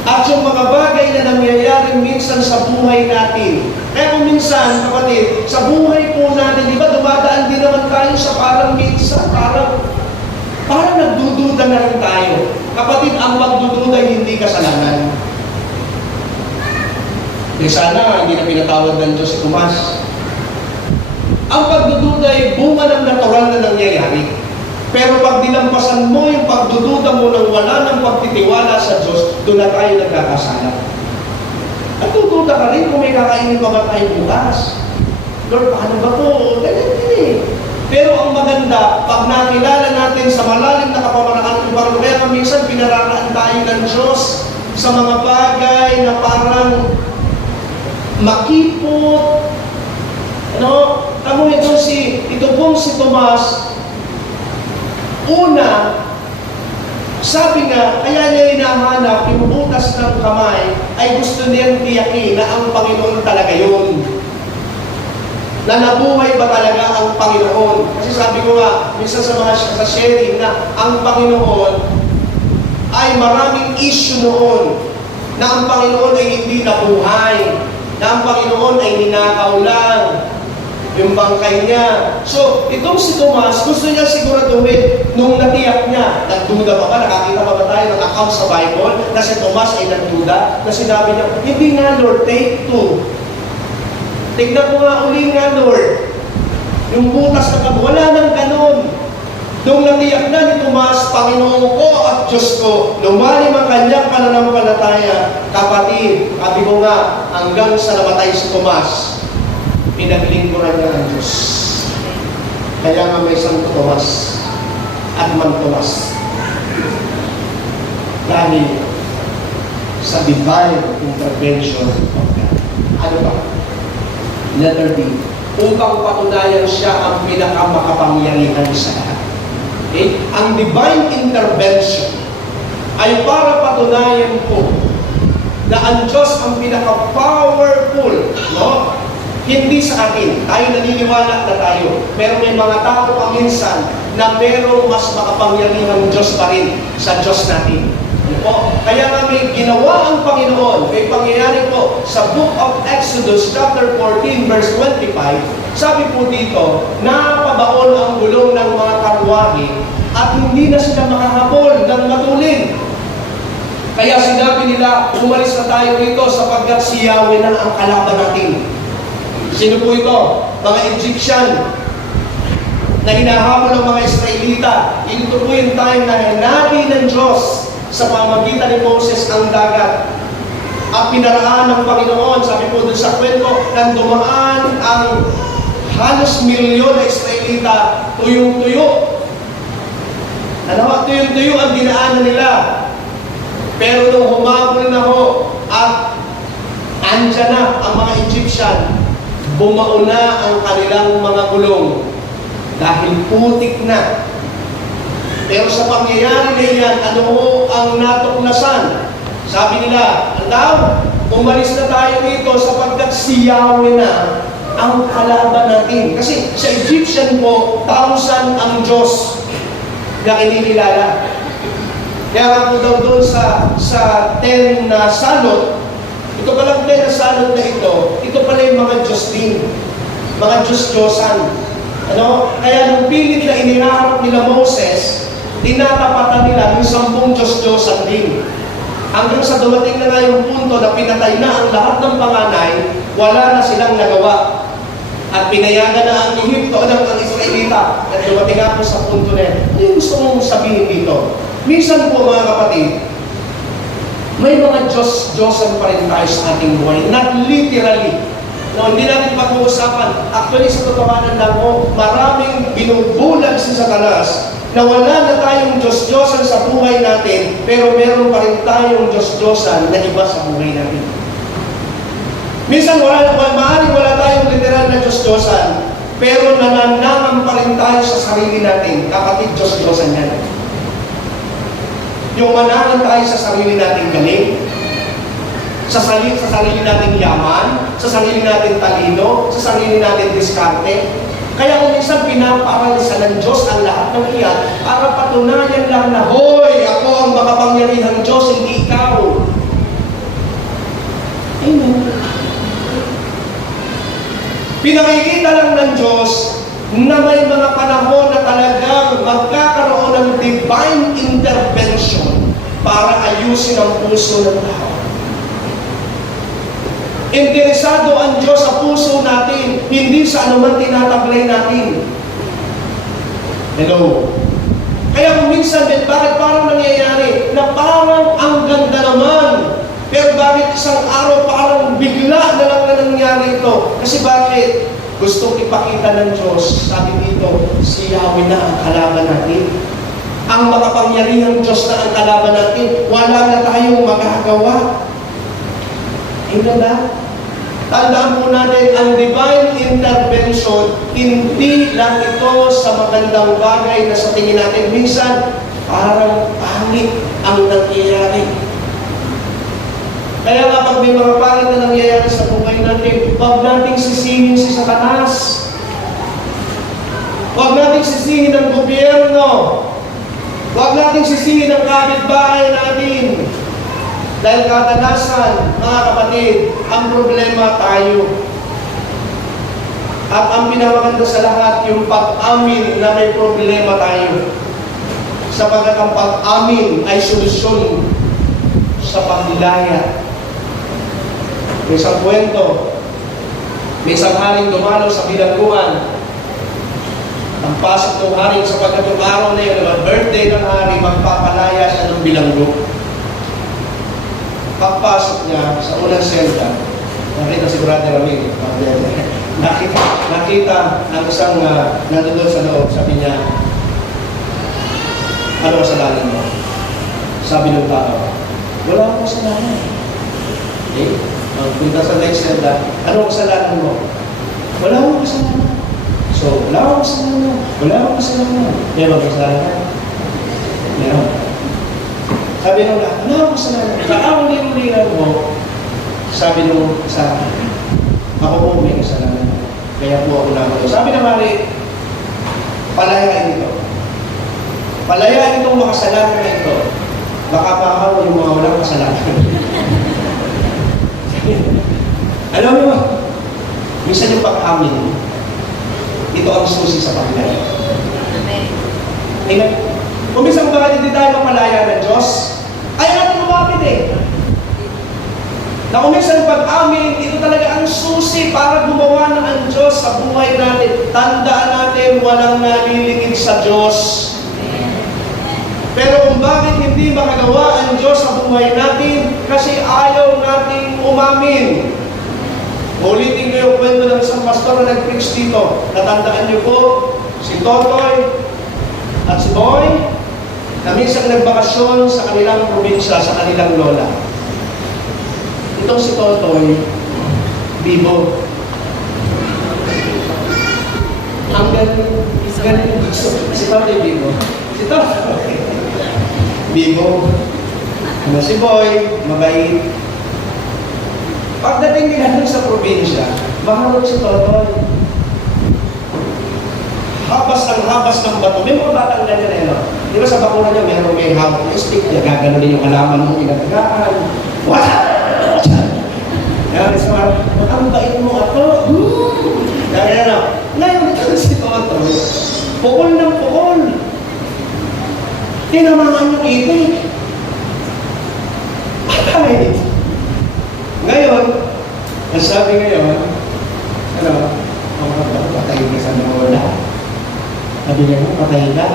At yung mga bagay na nangyayari minsan sa buhay natin. Kaya kung minsan, kapatid, sa buhay po natin, di ba, dumadaan din naman tayo sa parang minsan, parang nagdududa na rin tayo. Kapatid, ang pagdududa hindi kasalanan. Di sana, hindi na pinatawad ng Diyos si Tomas. Ang pagdududa ay bunga ng natural na nangyayari. Pero pag dinampasan mo yung pagdududa mo nang wala ng pagtitiwala sa Diyos, doon na tayo nagkakasala. At dududa ka rin kung may kakainin pa ba tayo bukas. Lord, paano ba ito? Pero ang maganda, pag nakilala natin sa malalim na kapamaraan ng Panginoon, kaya minsan pinarakaan tayo ng Diyos sa mga bagay na parang makipot. Tamo ito pong si Tomas, una, sabi nga, kaya niya hinahanap yung butas ng kamay ay gusto niyang tiyakin na ang Panginoon talaga yun. Na nabuhay ba talaga ang Panginoon? Kasi sabi ko nga, minsan sa sharing na ang Panginoon ay maraming issue noon. Na ang Panginoon ay hindi nabuhay. Na ang Panginoon ay ninakaw lang yung bangkay niya. So, itong si Tomas, gusto niya siguraduhin nung natiyak niya. Nagduda pa ba? Nakakita pa ba tayo ng account sa Bible na si Tomas ay nagduda? Na sinabi niya, hindi nga Lord, take 2. Tignan ko nga uli nga Lord. Yung butas na kabo, wala nang ganon. Nung natiyak na ni Tomas, Panginoon ko at Diyos ko, lumalim ang kanyang pananampalataya. Kapatid, sabi ko nga, hanggang sa namatay si Tomas, pinaglingkuran niya ang Diyos. Kaya nga may Santo Tomas at Man Tomas. Dahil sa divine intervention of God. Ano ba? Letter D. Upang patunayan siya ang pinakamakapangyarihan sa lahat. Okay? Ang divine intervention ay para patunayan po na ang Diyos ang pinaka-powerful, no? Hindi sa atin. Tayo naniniwala na tayo. Pero may mga tao paminsan na merong mas makapangyarihang Diyos pa rin sa Diyos natin. Po. Kaya nga may ginawa ang Panginoon. May pangyayari po sa Book of Exodus chapter 14 verse 25. Sabi po dito, napabaon ang gulong ng mga karwahe at hindi na sila makahabol ng matulin. Kaya sinabi nila, umalis na tayo rito sapagkat si Yahweh na ang kalaban natin. Sino po ito? Mga Egyptian na hinahabol ng mga Israelita. Ito po yung time na hinali ng Diyos sa pamamagitan ni Moses ang dagat. At pinaraan ng Panginoon, sabi po dun sa kwento, nang dumaan ang halos milyon na Israelita, tuyong-tuyo. Tuyong-tuyo ang dinaanan nila. Pero nung humabol na ho, at andyan na ang mga Egyptian, bumauna ang kanilang mga gulong dahil putik na. Pero sa pangyayari na yan, ano ho ang natuklasan? Sabi nila, andaw, umalis na tayo dito sapagkat si Yahweh na ang kalaban natin. Kasi sa Egyptian po, 1,000 ang Diyos na kinikilala. Kaya nga po daw doon sa 10 na salot, ito palang 10 na salot na ito pala yung mga Diyos din. Mga Diyos-Diyosan. Kaya nung pilit na iniharap nila Moses, tinatapatan nila yung 10 Diyos-Diyosan din. Hanggang sa dumating na nga yung punto na pinatay na ang lahat ng panganay, wala na silang nagawa. At pinayagan na ang Ehipto ng Israelita. At dumating nga po sa punto na yan. Ano yung gusto mong sabihin dito? Minsan po mga kapatid, may mga Diyos-Diyosan pa rin tayo sa ating buhay. Not literally. No, hindi natin pag-uusapan. Actually, sa totohanan lang po, maraming binubulag si Satanas na wala na tayong Diyos-Diyosan sa buhay natin, pero meron pa rin tayong Diyos-Diyosan na iba sa buhay natin. Minsan maaaring wala tayong literal na Diyos-Diyosan, pero nananaman pa rin tayo sa sarili natin. Kapatid, Diyos-Diyosan yan. Yung manahan tayo sa sarili nating galing, sa sarili nating yaman, sa sarili nating talino, sa sarili nating diskarte. Kaya kung minsan pinaparalisa ng Diyos ang lahat ng iyan para patunayan lang na, hoy, ako ang makapangyarihang Diyos, hindi ikaw. Amen. Pinakikita lang ng Diyos na may mga panahon na talagang magkakaroon ng divine intervention para ayusin ang puso ng tao. Interesado ang Diyos sa puso natin, hindi sa anuman tinataglay natin. Hello? Kaya kung minsan din, bakit parang nangyayari na parang ang ganda naman, pero bakit isang araw parang bigla na lang na nangyari ito? Kasi bakit? Gustong ipakita ng Diyos, sabi dito, si Yahweh na ang kalaban natin. Ang makapangyarihang Diyos na ang kalaban natin, wala na tayong magagawa. Amen ba? Tandaan po natin, ang divine intervention, hindi lang ito sa magandang bagay na sa tingin natin. Minsan, parang pangit ang nangyayari. Kaya nga pag may mga pangit na nangyayari sa buhay natin, huwag nating sisihin si Satanas. Huwag nating sisihin ang gobyerno. Huwag nating sisihin ang kapitbahay natin. Dahil kadalasan, mga kapatid, ang problema tayo. At ang pinamaganda sa lahat, yung pag-amin na may problema tayo. Sapagkat ang pag-amin ay solusyon sa pamilaya. May isang kwento, may isang haring dumalo sa bilangguan. Ang pasok ng haring sapagkat yung araw na yun, ang birthday ng hari, magpapalaya siya ng bilanggo. Pagpasok niya sa unang selda, nakita si Brother Ramil, nakita ang isang nandun sa loob, sabi niya, ano kasalanan mo? Sabi ng tao, wala akong kasalanan. Okay? Punta sa next selda, ano kasalanan mo? Wala akong kasalanan. So, wala akong kasalanan. Wala akong kasalanan. May mga kasalanan? Meron. Sabi nung lahat, wala akong kasalanan. Nakauli-uliran mo, sabi nung sa akin, ako po may kasalanan. Kaya po ako naman. Sabi na Mari, palayain ito. Palayain itong makasalanan na ito. Baka pahaw yung mga walang kasalanan. Alam mo, minsan yung pag-amin, ito ang susi sa paglalaya. Amen. Amen. Kung minsan bakit hindi tayo mapalaya ng Diyos, ayaw natin lumapit eh. Na kung minsan pag-amin, ito talaga ang susi para gumawa na ang Diyos sa buhay natin. Tandaan natin, walang nalilingid sa Diyos. Pero kung bakit hindi makagawa ang Diyos sa buhay natin, kasi ayaw nating umamin. Ulitin ko yung kwento ng isang pastor na nag-preach dito. Natandaan niyo po, si Totoy at si Boy, na minsan nagbakasyon sa kanilang probinsya, sa kanilang lola. Itong si Totoy, bibo. Ang galing. Si Totoy, bibo. Si Totoy, bibo. Si Boy, mabait. Pagdating nila dun sa probinsya, maharot si Totoy. Habas ng bato. May mga batang ganyan eh, no? Di ba sa bakura niya, may hawak na stick niya, gagano din yung halaman mo, inagagaan. Wala! Kaya sa mga, ang bait mo ato. Kaya na, ngayon ito si Totoy, pukol ng pukol. Tinamangan yung itik. Patay. Ngayon, ang sabi ngayon, ano, patay ka sa nawala. Sabi niya mo, patay ka.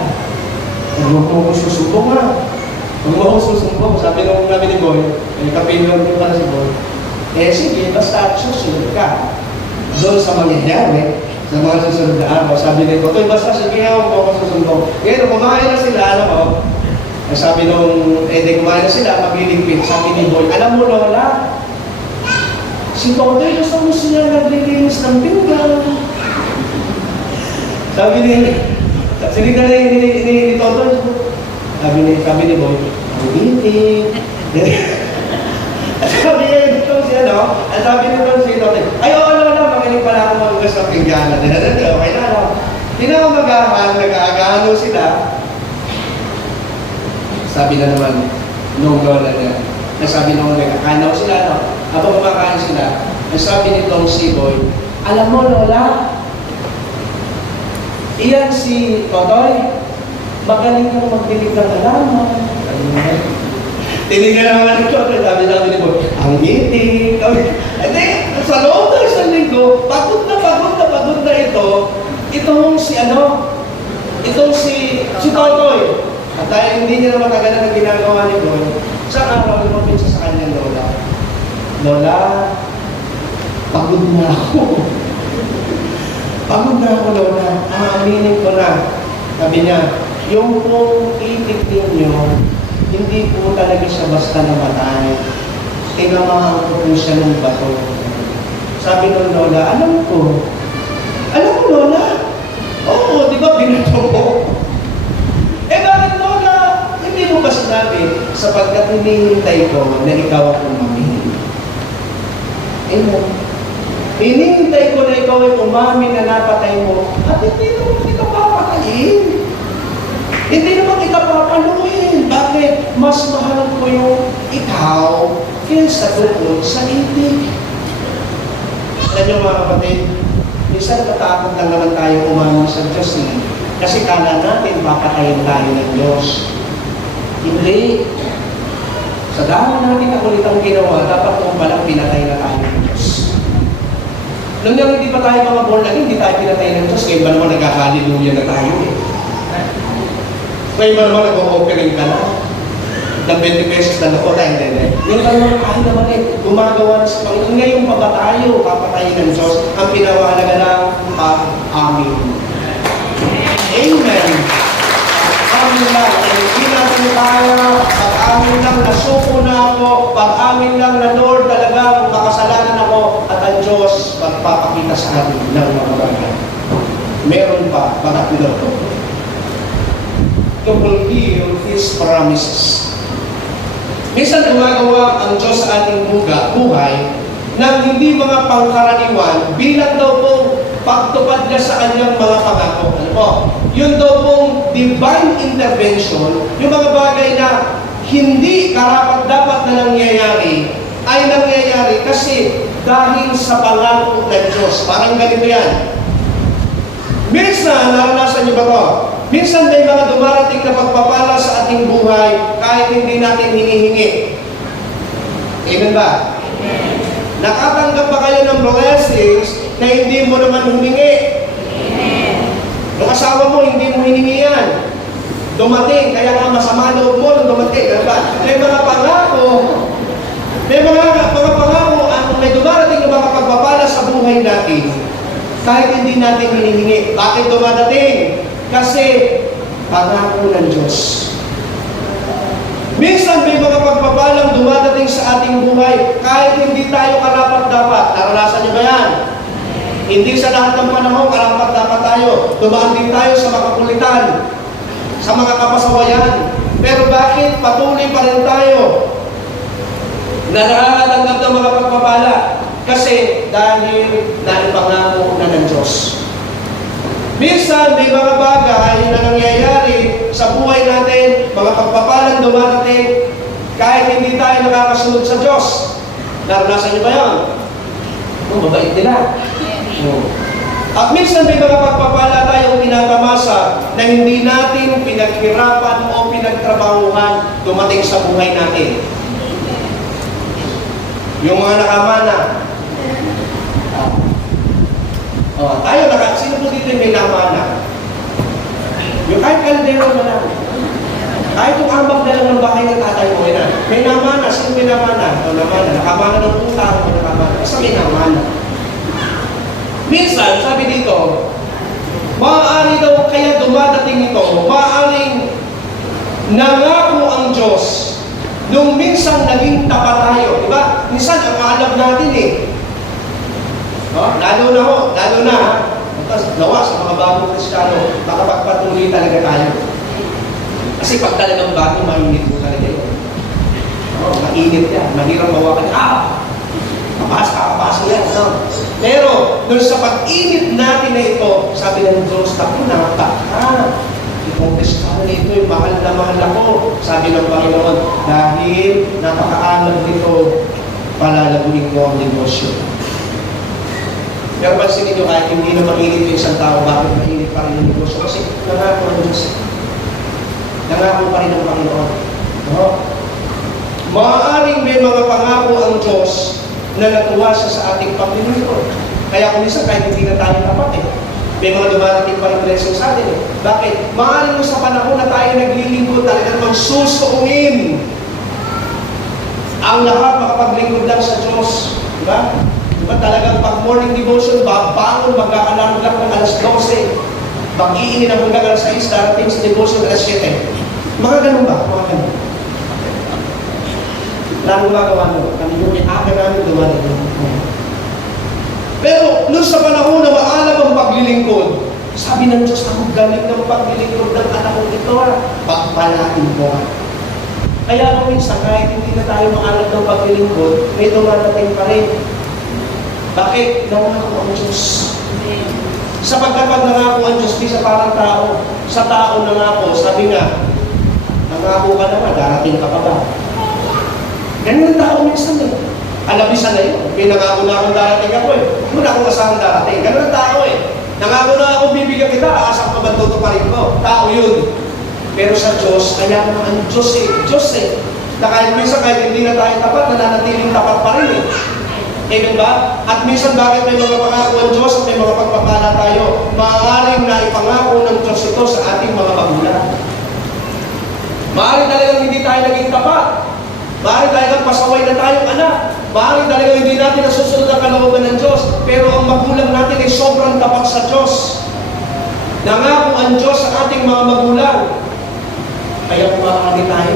Huwag mo ko susuko nga. Kung mo susumbong, sabi nung namin ni Boy, kapinyon din pala si Boy, sige, basta susunod ka. Doon sa mangyayari, sa mga susunod na araw, sabi ni Totoy, basta sige ako ako susumbong. Ngayon, kumain na sila, sabi nung, kumain na sila, magliligpit. Sabi ni Boy, alam mo Lola, si Totoy, gusto mo sila naglilinis ng pinggan. Sabi ni Totoy, sabi ni Boy, ang bitin. At sabi niya, sabi nito si Totoy, ay oo, Lola, magaling pala ako magugas ng pinggan. Okay na, no? Tinamagahan, nag-aagano sila. Sabi na naman nung Lola niya, sabi nung nagkakain daw sila, habang kumakain sila, ang sabi nitong si Boy, alam mo Lola, iyan si Totoy, magaling kang magdilig ng alaman. Tinignan naman ito, sabi ni Boy, ang ngiti. Sa loob ng isang linggo, pagod na ito, itong si Totoy. At dahil hindi niya naman kagana ng ginagawa ni Boy, sa araw, lumapit siya sa kanyang Lola. Lola, pagod na ako. Pagod na ako, Lola. Aaminin ko na. Sabi niya, yung pong itik ninyo, hindi po talaga siya basta namatay. Tinamahan ko po siya ng bato. Sabi ng Lola, alam ko, Lola? Oo, di ba binato ko? Bakit Lola? Hindi mo ba sinabi, sapagkat hinihintay ko na ikaw ang umamin. Hinihintay ko na ikaw ay umamin na napatay mo, at hindi naman kita papatayin. Hindi naman kita papaluin. Bakit? Mas mahal ko yung ikaw kaysa doon sa itik. Alam niyo mga kapatid, minsan natakot lang naman tayo umamin sa Diyos kasi kala natin papatayin tayo ng Diyos. Hindi. Sa dami natin kakulitang ginawa, dapat kung palang pinatay na tayo ng Diyos. Nung hindi pa tayo mga born again, hindi tayo pinatay ng Diyos, kaya ba naman nag-hallelujah na tayo Kaya ba naman nag-o-offering ka na? Ng 20 pesos na lako, hindi. Yung tayo kahit naman gumagawa na sa Panginoon. Ngayon pa ba tayo papatayin ng Diyos? Ang pinawahalaga lang, amin. Amen. Pag-amin lang, hindi natin tayo, pag-amin lang, nasuko na ako, pag-amin lang na Lord, talagang makasalanan ako, at ang Diyos magpapakita sa atin ng mga bagay. Meron pa, pangatlo to fulfill His promises. Minsan gumagawa ang Diyos sa ating buhay ng hindi mga pangkaraniwan bilang daw pong pagtupad niya sa kanyang mga pangako. Ano po? Yun daw pong divine intervention, yung mga bagay na hindi karapat-dapat na nangyayari, ay nangyayari kasi dahil sa pangako ng Diyos. Parang ganito yan. Minsan, naranasan niyo ba ito? Minsan may mga dumarating na pagpapala sa ating buhay kahit hindi natin hinihingi. Amen ba? Amen. Nakatanggap ba kayo ng blessings na hindi mo naman humingi? Amen. Yung asawa mo, hindi mo hiningi yan. Dumating, kaya nga masama loob mo nung dumating. Diba? May mga pangako, may pangako, may dumarating na mga pagpapala sa buhay natin kahit hindi natin hinihingi. Bakit dumadating? Kasi pangako ng Diyos. Minsan may mga pagpapalang dumadating sa ating buhay kahit hindi tayo karapat-dapat. Naranasan niyo ba yan? Hindi sa lahat ng panahon karapat-dapat tayo. Dumaan din tayo sa makakulitan, sa mga kapasawayan. Pero bakit patuloy pa rin tayo na nakakatanggap ng mga pagpapala? Kasi dahil naipangako na ng Diyos. Minsan, may mga bagay na nangyayari sa buhay natin, mga pagpapalang dumarating, kahit hindi tayo nakakasunod sa Diyos. Naranasan niyo ba yan? Mabait nila. At minsan may mga pagpapala tayong tinatamasa na hindi natin pinaghirapan o pinagtrabahuhan dumating sa buhay natin. Yung mga nakamana, sino po dito yung may namana? Yung kahit kaldero na lang. Kahit yung ambag na lang ng bahay ng tatay mo, may namana. Sino may namana? O namana. Nakamana ng utang o nakamana. Basta may namana. Minsan, sabi dito, maaari daw kaya dumadating ito, maaaring nangako ang Diyos nung minsan naging tapat tayo. Diba? Minsan, ang alam natin eh. Lalo na, nawa sa mga bagong Kristiyano, makapagpatuloy talaga tayo. Kasi pag talagang bago, mainit mo talaga yun. Mainit yan. Mahirap mawakan. Kapasa yan. Pero, nung sa pag-init natin na ito, sabi ng Diyos, naku, itong Kristiyano na ito, yung mahal na mahal ako. Sabi ng Panginoon, dahil napakaalam nito, palalagunin ko ang negosyo. Pero pansinin nyo, kahit hindi na mainit yung isang tao, bakit mainit pa rin yung negosyo? Kasi nangako ang Diyos. Nangako pa rin ang Panginoon. Maaaring may mga pangako ang Diyos na natuwa siya sa ating paglilingkod. Kaya kung minsan kahit hindi na tayo tapat may mga dumarating pa rin blessing sa atin Bakit? Maaaring mo sa panahon na tayo naglilingkod talagang magsusuungin ang lahat makapaglingkod lang sa Diyos. Diba? Diba talagang pag morning devotion, babangon, mag-aalarm lang ng alas 12. Mag-iingin ang hanggang alas 6, darating sa devotion alas 7. Mga ganun ba? Mga ganun. Lalo magawa mo. Kami yung aga namin dumarating. Pero, nung sa panahon na maalam ang paglilingkod, sabi ng Diyos, ako galing ng paglilingkod ng anak kong ito, pagpalain mo. Kaya kung minsan, kahit hindi na tayo maalam ng paglilingkod, may dumarating pa rin. Bakit? Nangako ang Diyos. Sapagkat pag nangako ang Diyos, di sa parang tao. Sa tao nangako, sabi nga, nangako ka naman, darating ka pa ba? Ganyan ang tao minsan eh. Alabisan na yun. May nangako na akong darating ako eh. Muna akong asahang darating. Ganun ang tao eh. Nangako na akong bibigyan kita, aasak pa ba tutuparin ko? Tao yun. Pero sa Diyos, kaya naman ang Diyos eh. Diyos eh. Na kahit minsan, kahit hindi na tayo tapat, nananatiling tapat pa rin eh. Amen ba? At minsan bakit may mga pangako ng Diyos at may mga pagpapala tayo? Maaaring na ipangako ng Diyos ito sa ating mga magulang. Maaaring talagang hindi tayo naging tapat. Maaaring talagang pasaway na tayong anak. Maaaring talagang hindi natin nasusunod ang kalooban ng Diyos. Pero ang magulang natin ay sobrang tapat sa Diyos. Nangako ang Diyos sa ating mga magulang. Kaya kumakain tayo.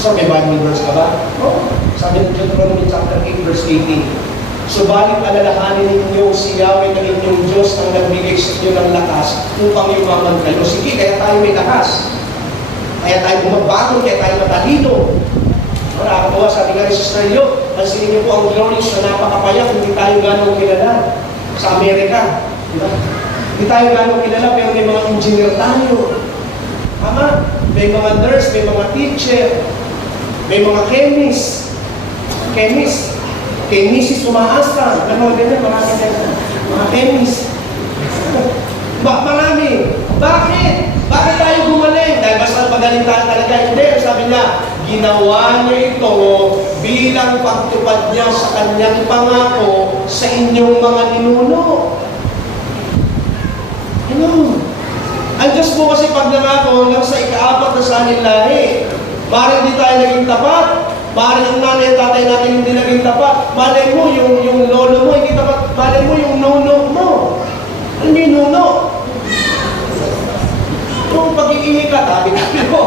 So, may Bible verse ka ba? Sabi ng Deuteronomy chapter 8, verse 18. Subalit alalahanin ninyo si Yahweh na inyong Diyos ang nagbigay sa inyo ng lakas upang yumaman kayo. Sige, kaya tayo may lakas. Kaya tayo bumabangon, kaya tayo matalino. Nakakatawa, sabi nga ni Sister Yo, pansinin niyo po ang glories na napakapayak, hindi tayo gano'ng kilala sa Amerika. Diba? Hindi tayo gano'ng kilala, pero may mga engineer tayo. Tama? May mga nurse, may mga teacher, may mga chemist. Chemist umaasa. Ano ganyan? Marami ganyan. Mga chemist. Marami. Bakit? Bakit tayo gumaling? Dahil basta magaling tayo talaga. Hindi. Sabi niya, ginawa niya ito bilang pagtupad niya sa kanyang pangako sa inyong mga ninuno. Ano? Ang Diyos po kasi pag nangako hanggang sa ika-4 na sa aning lahi. Maaaring hindi tayo naging tapat. Maaaring yung nanay at tatay natin hindi naging tapat. Malay mo, yung lolo mo hindi tapat. Malay mo, yung nono mo. Ano yung nono? Yung pag-iingi ka, tabi mo.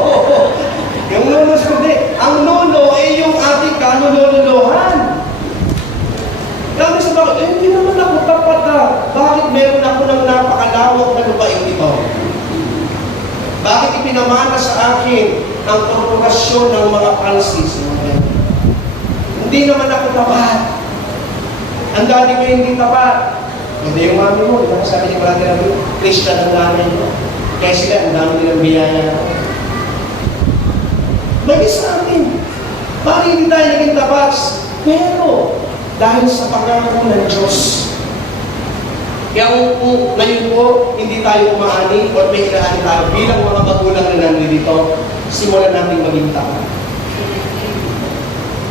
Yung nono hindi. Ang nono ay yung ating kanulolohan. Kami sa bakit, hindi naman ako tapat na. Bakit meron ako ng napakalawak na lupain ito? Bakit ipinamana sa akin ang korporasyon ng mga Francis? Hindi naman ako tapat. Ang daddy ko hindi tapat. Hindi yung mami mo. Diba? Sabi ni Brother Rabi, Christian ang nanay mo. Kaya sila, ang dami nilang biyaya. Bagay sa akin. Bakit hindi tayo naging tapat? Pero, dahil sa pangako ng Diyos. Kaya kung ngayon po, hindi tayo umaani o may inaani tayo bilang mga magulang na nandito, simulan natin maging tapat.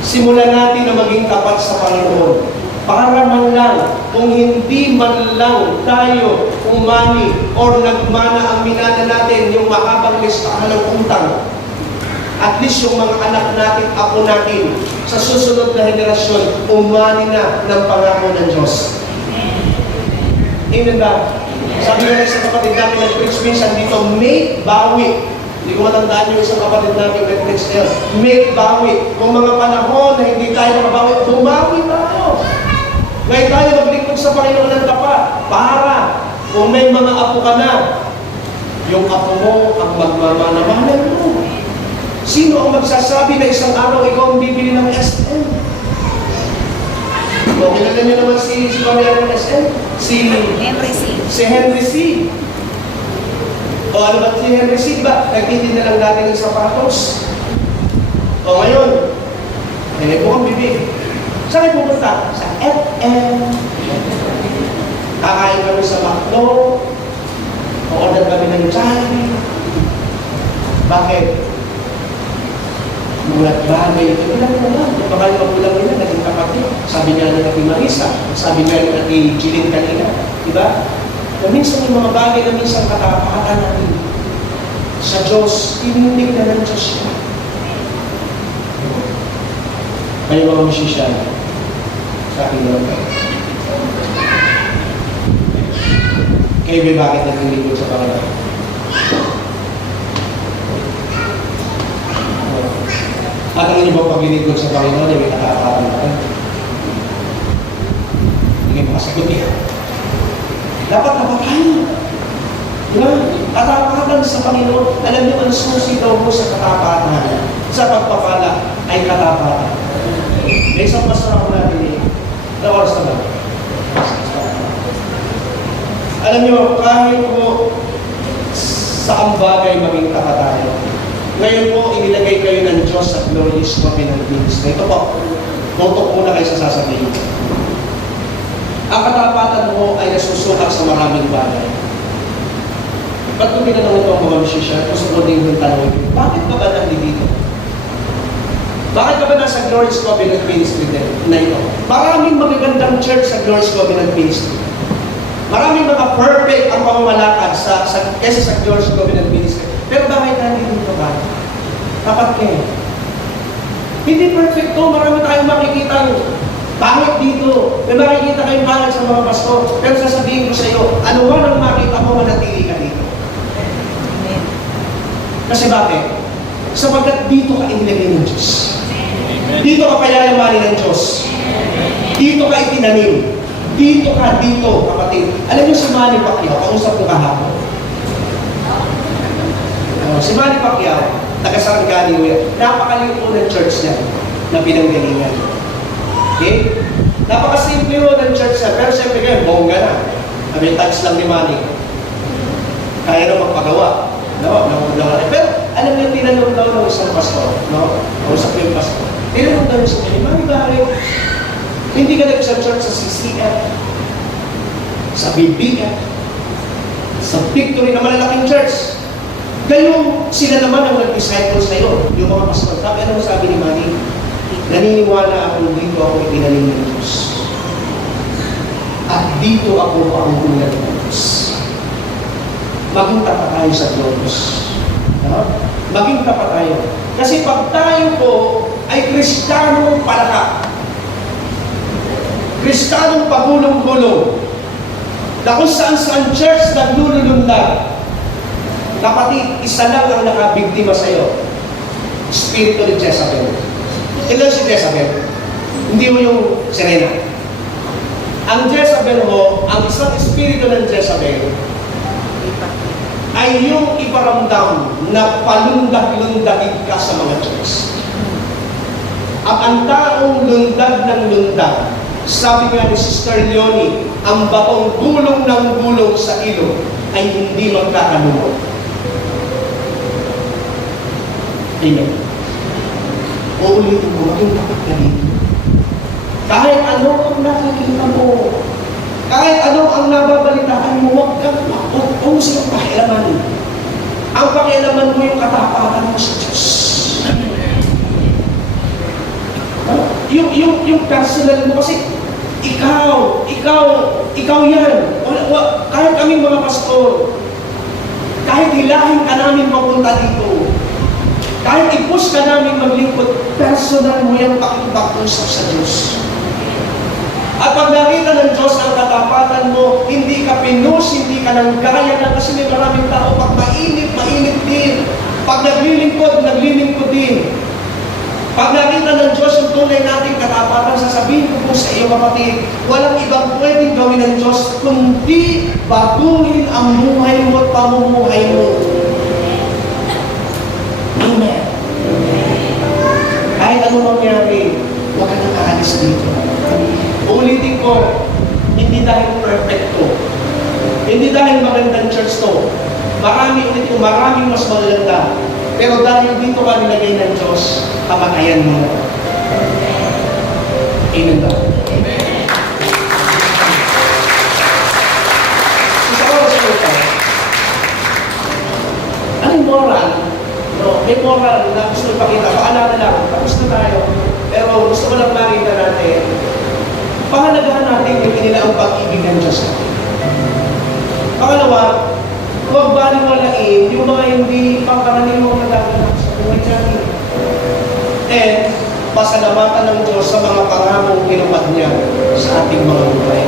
Simulan natin na maging tapat sa Panginoon. para man lang, kung hindi man lang tayo umani or nagmana ang minana natin, yung mahabang listahan ng utang, at least yung mga anak natin, apo natin, sa susunod na henerasyon, umani na ng pangako ng Diyos. Amen ba? Sabi nga sa kapatid namin nag-preach minsan dito, make bawi. Hindi ko matandaan yung isang kapatid namin nag-preach na yun. Make bawi. Kung mga panahon na hindi tayo makabawi, bumawi tayo. Ngayon tayo maglingkod sa Panginoon ng tapat para kung may mga apo ka na, yung apo mo ang magmamanabanan mo. Sino ang magsasabi na isang araw ikaw ang bibili ng SM? O, kilala niyo naman si Mariano ng SM? Henry C. Si Henry C. O ano ba si Henry C? Diba? Nagtitinda lang natin ng sapatos. O ngayon, bukang bibig. Saan kayo pupunta? Sa FM. Kakain kami sa McDo. O-order kami ng Jollibee. Bakit? Mulat bagay ito. Ilang na lang. Baka yung magulang nila, naging kapatid. Sabi nga na natin Marisa. Sabi nga na natin Jilin kanina. Diba? Na minsan yung mga bagay na minsan katapatan natin sa Diyos, ininig na ng Diyos siya. Kayo mga musician, sa akin naman kayo. Kayo ba bakit naglilingkod sa Panginoon? At ang inyong paglilingkod sa Panginoon ay may nakakatawa na kayo. Hindi makasagot niya. Dapat napakain. Diba? Katapatan sa Panginoon. Alam niyo, ang susi daw mo sa katapatan, sa pagpapala, ay katapatan. May isang masarap natin na oras na ba? Alam niyo, kahit po sa ang bagay maging tapat tayo. Ngayon po, inilagay kayo ng Diyos sa glorious covenant ministry. Ito po, tutok muna kayo sa sasabihin. Ang katapatan mo ay nasusukat sa maraming bagay. Ba't kung tinanong ito ang mga musician, kung sa kundin yung tanong, bakit ka ba nandito? Bakit ka ba nasa Glorious Covenant Ministry na ito? Maraming magagandang church sa Glorious Covenant Ministry. Maraming mga perfect ang pamamalakad kesa sa Glorious Covenant Ministry. Pero bakit nandito ka ba? Dapat kayo. Hindi perfect to. Marami tayong makikita pangit dito. May makikita kayong pangit sa mga pastor. Pero sasabihin ko sa iyo, ano man ang makita mo, manatili ka dito. Amen. Kasi bakit? Sapagkat dito ka inilagay ng Diyos. Dito ka payayamanin ng Diyos. Dito ka itinanim. Dito, kapatid. Alam niyo si Manny Pacquiao, kausap ko kahapon. Si Manny Pacquiao, taga-Sarangani, napakaliit po ng church niya na pinanggalingan. Okay? Napakasimple po ng church niya, pero siyempre kayo, bongga na. May touch lang ni Manny. Kaya na magpagawa. Pero alam niyo, tinanong daw ng isang pastor. Kausap yung pastor. Tinanong daw sa kanya, Manny, bakit? Hindi ka sa church sa CCF, sa BBF, sa Victory na malalaking church. Gayong sila naman ang nag-disciples na yun, yung mga pastor. Sabi, ano sabi ni Manny? Naniniwala ako dito ako itinanim ng Diyos. At dito ako pauulan ng Diyos. Maging tapat tayo sa Diyos. Maging tapat tayo. Kasi pag tayo po ay Kristiyanong palaka, Kristiyanong pagulong-gulong, na kung saan church naglululundag, kapatid, isa lang ang nakabiktima sa iyo. Espiritu ni Jezabel. Ilan si Jezabel? Hindi mo yung Serena. Ang Jezabel mo, ang isang espiritu ng Jezabel, ay yung iparamdam na palundag-lundagin ka sa mga church. At ang taong lundag ng lundag, sabi nga ni Sister Leonie, ang batong gulong ng gulong sa ilog ay hindi magkakalunod. Amen. Uulitin mo, maging tapat ka dito. Kahit ano ang nakikita mo, kahit ano ang nababalitaan mo, huwag silang pakialaman. Ang pakialaman mo yung katapatan mo sa Diyos. Yung personal mo kasi, ikaw yan. Kahit kaming mga pastor, kahit hilahin ka namin mapunta dito, kahit i-push ka namin maglingkod, personal mo yung pakipag-usap sa Diyos. At pag nakita ng Diyos ang katapatan mo, hindi ka pinus, hindi ka nang gaya na kasi may maraming tao, pag mainit din. Pag naglilingkod din. Pag nakita ng Diyos yung tunay nating katapatan, sasabihin ko po sa iyo kapatid, walang ibang pwedeng gawin ng Diyos kundi baguhin ang buhay mo at pamumuhay mo. Amen. Kahit ano mangyari, huwag ka nang aalis dito. Ulitin ko, hindi dahil perfecto. Hindi dahil magandang church to. Maraming mas maganda. Pero dahil dito ka nilagay ng Diyos, kamatayan mo. Amen ba? Sa oras ko ito, anong moral? No, may moral na gusto ipakita. Paalala lang, tapos na tayo. Pero gusto ko lang makita natin, pahalagahan natin yung inilaang pag-ibig ng Diyos. Pangalawa, huwag baliwalain yung mga hindi pangkaraniwang nagaganap sa buhay natin. And, pasalamatan ng Diyos sa mga pangamong tinupad niya sa ating mga buhay.